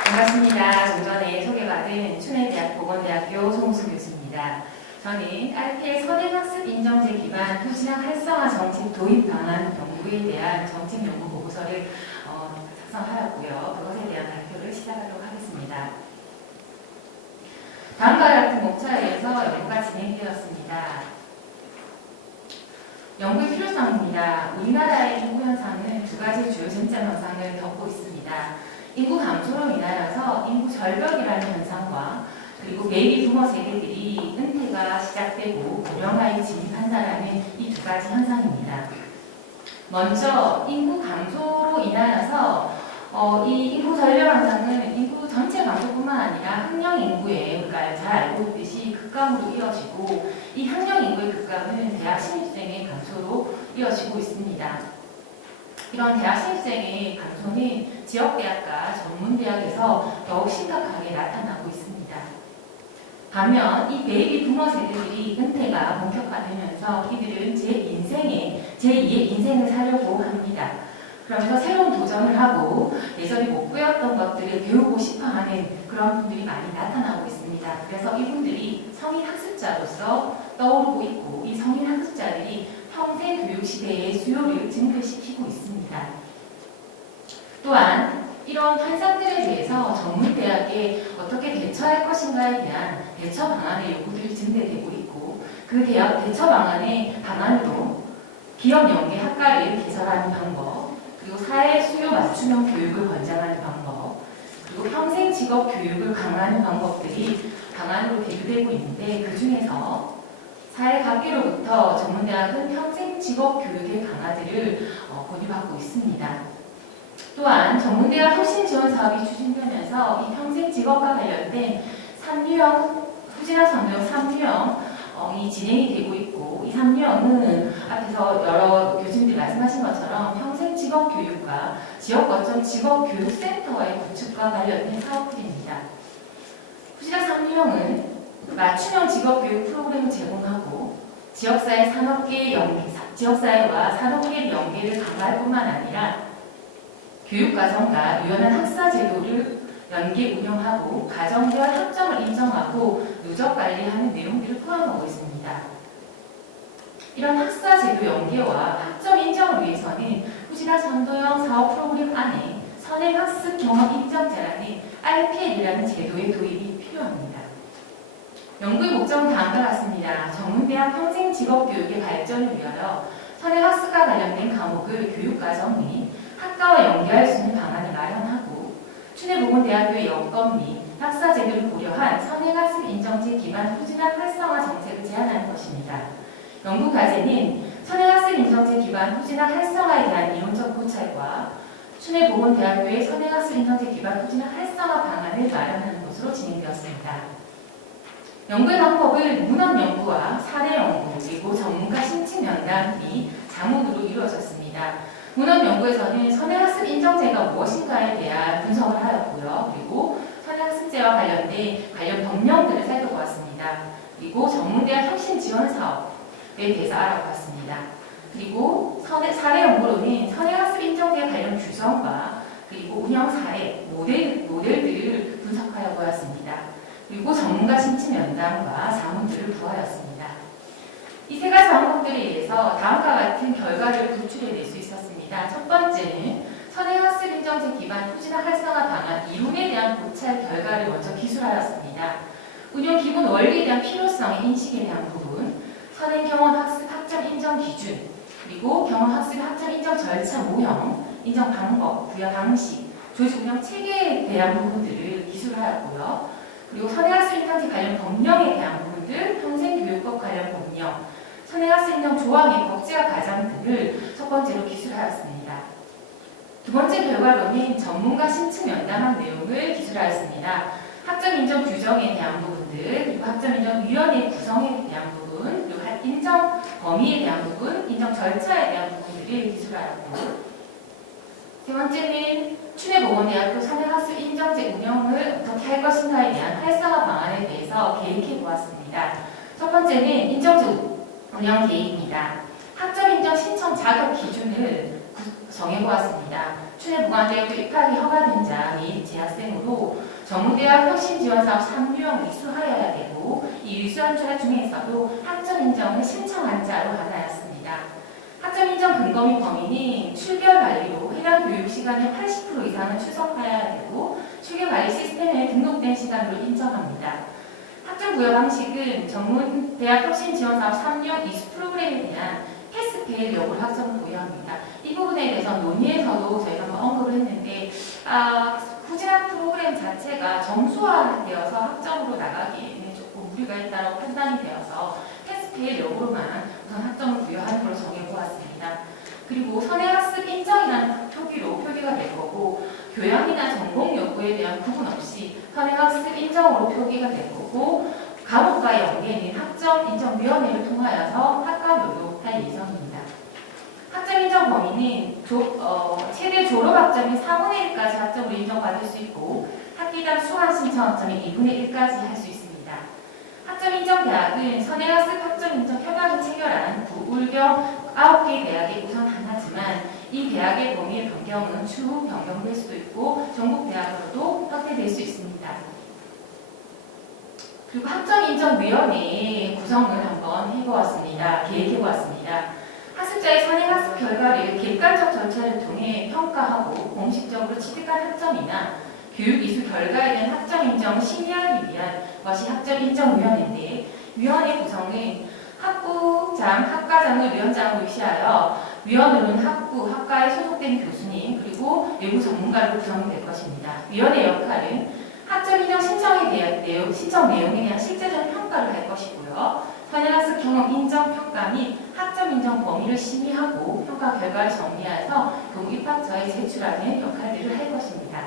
반갑습니다. 좀 전에 소개받은 춘해대학 보건대학교 송수 교수입니다. 저는 RPL 선행학습 인정제 기반 후진학 활성화 정책 도입 방안 연구에 대한 정책 연구 보고서를 작성하였고요. 그것에 대한 발표를 시작하도록 하겠습니다. 다음과 같은 목차에 의해서 연구가 진행되었습니다. 연구의 필요성입니다. 우리나라의 인구 현상은 2가지 주요 쟁점 현상을 겪고 있습니다. 인구 감소로 인하여서 인구 절벽이라는 현상과 그리고 베이비 부머 세대들이 은퇴가 시작되고 고령화에 진입한다는 이 2가지 현상입니다. 먼저 인구 감소로 인하여서 이 인구 절벽 현상은 인구 전체 감소뿐만 아니라 학령 인구의 우리가 잘 알고 있듯이 급감으로 이어지고 이 학령 인구의 급감은 대학 신입생의 감소로 이어지고 있습니다. 이런 대학 신입생의 감소는 지역대학과 전문대학에서 더욱 심각하게 나타나고 있습니다. 반면 이 베이비 부머 세대들이 은퇴가 본격화되면서 이들은 제2의 인생을 살려고 합니다. 그러면서 새로운 도전을 하고 예전에 못 배웠던 것들을 배우고 싶어하는 그런 분들이 많이 나타나고 있습니다. 그래서 이분들이 성인 학습자로서 떠오르고 있고 이 성인 학습자들이 평생 교육 시대의 수요를 증대시키고 있습니다. 또한 이런 현상들에 대해서 전문대학에 어떻게 대처할 것인가에 대한 대처 방안의 요구들이 증대되고 있고 그 대처 방안의 방안으로 기업 연계 학과를 개설하는 방법, 그리고 사회 수요 맞춤형 교육을 권장하는 방법, 그리고 평생 직업 교육을 강화하는 방법들이 방안으로 대두되고 있는데 그 중에서 사회각계로부터 전문대학은 평생 직업 교육의 강화들을 권유받고 있습니다. 또한 전문대학 혁신 지원 사업이 추진되면서 이 평생 직업과 관련된 3유형 후진학 선도형 3유형이 진행이 되고 있고 이 3유형은 앞에서 여러 교수님들이 말씀하신 것처럼 평생 직업 교육과 지역 거점 직업 교육센터의 구축과 관련된 사업들입니다. 후진학 3유형은 맞춤형 직업 교육 프로그램을 제공하고 지역사회와 산업계의 연계를 강화할 뿐만 아니라 교육과정과 유연한 학사 제도를 연계 운영하고 가정별 학점을 인정하고 누적 관리하는 내용들을 포함하고 있습니다. 이런 학사 제도 연계와 학점 인정을 위해서는 후진학 선도형 사업 프로그램 안에 선행학습 경험 인정제라는 RPL이라는 제도의 도입이 필요합니다. 연구의 목적은 다음과 같습니다. 전문대학 평생 직업교육의 발전을 위하여 선행학습과 관련된 과목을 교육과정 및 학과와 연계할 수 있는 방안을 마련하고 춘해보건대학교의 여건 및 학사 제도를 고려한 선행학습 인정제 기반 후진학 활성화 정책을 제안하는 것입니다. 연구 과제는 선행학습 인정제 기반 후진학 활성화에 대한 이론적 고찰과 춘해보건대학교의 선행학습 인정제 기반 후진학 활성화 방안을 마련하는 것으로 진행되었습니다. 연구의 방법은 문헌 연구와 사례 연구 그리고 전문가 심층 면담 및 자문으로 이루어졌습니다. 문헌 연구에서는 선행학습 인정제가 무엇인가에 대한 분석을 하였고요. 그리고 선행학습제와 관련 법령들을 살펴보았습니다. 그리고 전문대학 혁신 지원 사업에 대해서 알아보았습니다. 그리고 사례 연구로는 선행학습 인정제 관련 규정과 그리고 운영 사례, 모델들을 분석하여 보았습니다. 그리고 전문가 심층 면담과 자문들을 부하였습니다. 이 세 가지 방법들에 의해서 다음과 같은 결과를 도출해낼 수 있었습니다. 첫 번째는 선행학습 인정제 기반 후진학 활성화 방안 이론에 대한 고찰 결과를 먼저 기술하였습니다. 운영 기본 원리에 대한 필요성의 인식에 대한 부분, 선행 경험 학습 학점 인정 기준, 그리고 경험 학습 학점 인정 절차 모형, 인정 방법, 부여 방식, 조직 운영 체계에 대한 부분들을 기술하였고요. 그리고 선행학습 인정제 관련 법령에 대한 부분들, 평생교육법 관련 법령, 선행학습 인정 조항의 법제화 과정 등을 첫 번째로 기술하였습니다. 두 번째 결과로는 전문가 심층 면담한 내용을 기술하였습니다. 학점 인정 규정에 대한 부분들, 그리고 학점 인정 위원회 구성에 대한 부분, 그리고 인정 범위에 대한 부분, 인정 절차에 대한 부분들을 기술하였고, 세 번째는 춘해보건대학교 선행학습 인정제 운영을 어떻게 할 것인가에 대한 활성화 방안에 대해서 계획해 보았습니다. 첫 번째는 인정제 운영 계획입니다. 학점 인정 신청 자격 기준을 정해보았습니다. 춘해보건대학교 입학이 허가된 자 및 재학생으로 전문대학 혁신지원사업 3유형을 이수하여야 되고 이 이수한 자 중에서도 학점 인정을 신청한 자로 하나였습니다. 학점 인정 근거 및 범위는 출결 관리로 해당 교육 시간의 80% 이상은 출석하여야 되고 출결 관리 시스템에 등록된 시간으로 인정합니다. 학점 부여 방식은 전문대학 혁신지원사업 3년 이수 프로그램에 대한 패스페일 여부를 학점을 부여합니다. 이 부분에 대해서 논의에서도 저희가 한번 언급을 했는데 후진학 프로그램 자체가 점수화되어서 학점으로 나가기에는 조금 무리가 있다고 판단이 되어서 패스페일 여부로만 우선 학점을 부여하는 걸로 정해보았습니다. 그리고 선행학습 인정이라는 표기로 표기가 될 거고 교양이나 전공 요구에 대한 구분 없이 선행학습 인정으로 표기가 될 거고 과목과의 연계는 학점 인정위원회를 통하여서 학과별로 할 예정입니다. 학점 인정 범위는 최대 졸업 학점이 4분의 1까지 학점으로 인정받을 수 있고 학기당 수강 신청 학점이 2분의 1까지 할 수 있습니다. 학점 인정 대학은 선행학습 학점 인정 협약을 체결한 구울경 9개 대학의 우선 하나지만 이 대학의 범위의 변경은 추후 변경될 수도 있고 전국 대학으로도 확대될 수 있습니다. 그리고 학점인정위원회의 구성을 한번 해보았습니다. 계획해보았습니다. 학습자의 선행학습 결과를 객관적 절차를 통해 평가하고 공식적으로 취득한 학점이나 교육 이수 결과에 대한 학점 인정을 심의하기 위한 것이 학점인정위원회인데 위원회 구성은 학부장, 학과장을 위원장으로 위시하여 위원으로는 학과에 소속된 교수님 그리고 외부 전문가로 구성이 될 것입니다. 위원회 역할은 학점 인정 신청 내용에 대한 실제적인 평가를 할 것이고요. 선행학습 경험 인정 평가 및 학점 인정 범위를 심의하고 평가 결과를 정리해서 교육 입학처에 제출하는 역할들을 할 것입니다.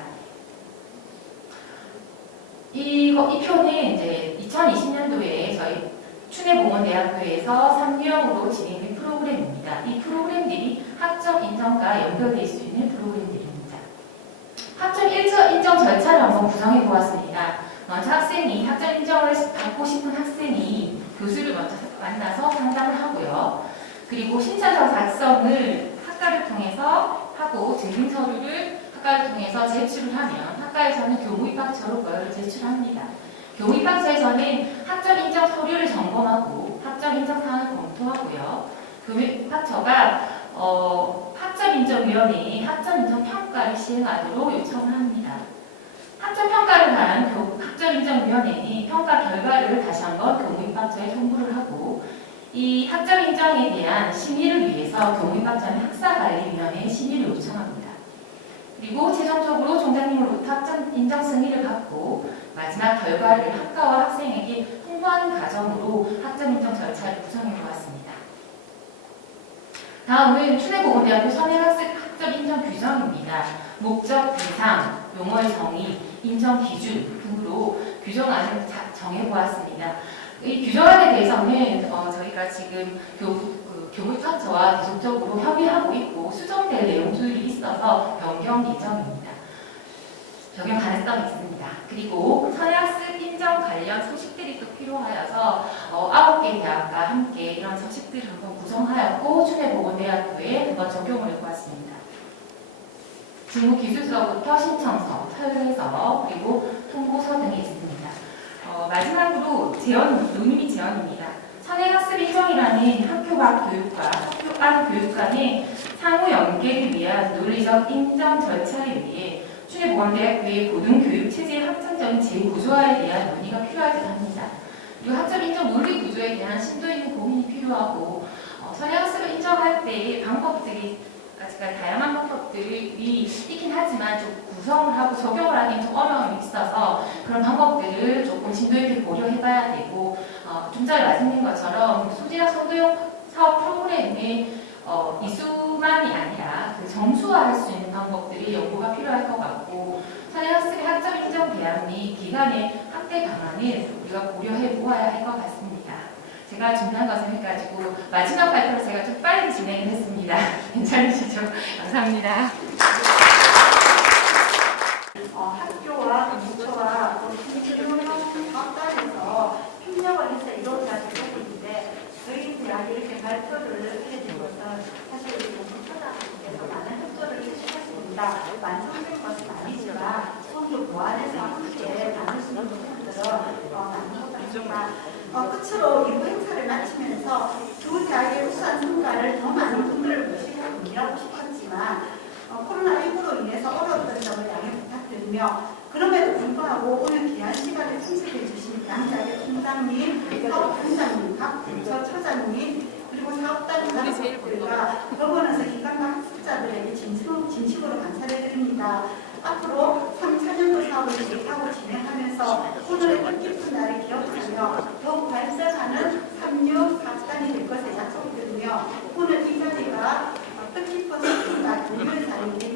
이 표는 이제 2020년도에 저희 춘해보건대학교에서 3유형으로 진행된 프로그램입니다. 이 프로그램들이 학점 인정과 연결될 수 있는 프로그램들입니다. 학점 인정 절차를 한번 구성해 보았습니다. 먼저 학생이 학점 인정을 받고 싶은 학생이 교수를 먼저 만나서 상담을 하고요. 그리고 신청서 작성을 학과를 통해서 하고 증빙서류를 학과를 통해서 제출을 하면 학과에서는 교무입학 졸업을 제출합니다. 교무입학처에서는 학점 인정 서류를 점검하고 학점 인정 사항을 검토하고요. 교무입학처가 학점인정위원회에 학점인정평가를 시행하도록 요청을 합니다. 학점평가를 한 학점인정위원회는 평가 결과를 다시 한번 교무입학처에 송부를 하고 이 학점인정에 대한 심의를 위해서 교무입학처는 학사관리위원회에 심의를 요청합니다. 그리고 최종적으로 총장님으로부터 학점인정 승인을 받고 마지막 결과를 학과와 학생에게 통보하는 과정으로 학점인정 절차를 구성해 보았습니다. 다음은 춘해보건대학교 선행학습 학점인정 규정입니다. 목적, 대상, 용어의 정의, 인정 기준 등으로 규정안을 정해보았습니다. 이 규정안에 대해서는 저희가 지금 교무입학처와 계속적으로 협의하고 있고 수정될 내용들이 있어서 변경 예정입니다. 적용 가능성이 있습니다. 그리고 선행학습 인정 관련 소식들이 또 필요하여서 9개 대학과 함께 이런 서식들을 한번 구성하였고 춘해보건대학교에 한번 적용을 해보았습니다. 직무기술서부터 신청서, 설계서, 그리고 통보서 등이 있습니다. 마지막으로 논의및 제언입니다. 선행학습 인정이라는 학교 밖 교육과 학교 안 교육 간의 상호 연계를 위한 논리적 인정 절차에 의해 춘해보건대학교의 고등교육체제의 확장적인 재구조화에 대한 논의가 필요할 듯 합니다. 그리고 학점 인정 논리 구조에 대한 심도 있는 고민이 필요하고 선행학습을 인정할 때의 방법들이 아직까지 다양한 방법들이 있긴 하지만 좀 구성을 하고 적용을 하기엔 좀 어려움이 있어서 그런 방법들을 조금 심도 있게 고려해봐야 되고 좀 전에 말씀드린 것처럼 소지학 소도형 사업 프로그램의 이수만이 아니라 그 정수화할 수 있는 방법들이 연구가 필요할 것 같고 선행학습의 학점 인정 대안 및 기간의 확대 방안을 우리가 고려해 보아야 할 것 같습니다. 제가 준비한 것은 해가지고 마지막 발표를 제가 좀 빨리 진행을 했습니다. 괜찮으시죠? 감사합니다. 학교와 부처와 학과에서 협력을 해서 이루어져야 되고 있는데 저희 대학이 이렇게 발표를 하게 된 것은 사실 우리 연구처장님께서 많은 협조를 해주셨습니다. 완성된 것은 아니지만 좀더 보완해서 함께 나눌 수 있는 부분들을 나누었습니다. 끝으로 이부 행사를 마치면서 두 대학의 우수한 성과를 더 많은 분들을 모시고 공개하고 싶었지만 코로나19로 인해서 어려웠던 점을 양해 부탁드리며 그럼에도 불구하고 오늘 귀한 시간에 참석해 주신 양대학의 총장님, 사업팀장님, 각 부처 처장님 그리고 사업단 관계자들과 법원에서 기관과 학습자들에게 진심으로 감사를 드립니다. 앞으로 3차년도 사업을 계획하고 진행하면서 오늘의 뜻깊은 날을 기억하며 더욱 발전하는 3류 사업단이 될 것을 약속드리며 오늘 이 자리가 뜻깊은 소통과 교류의 자리에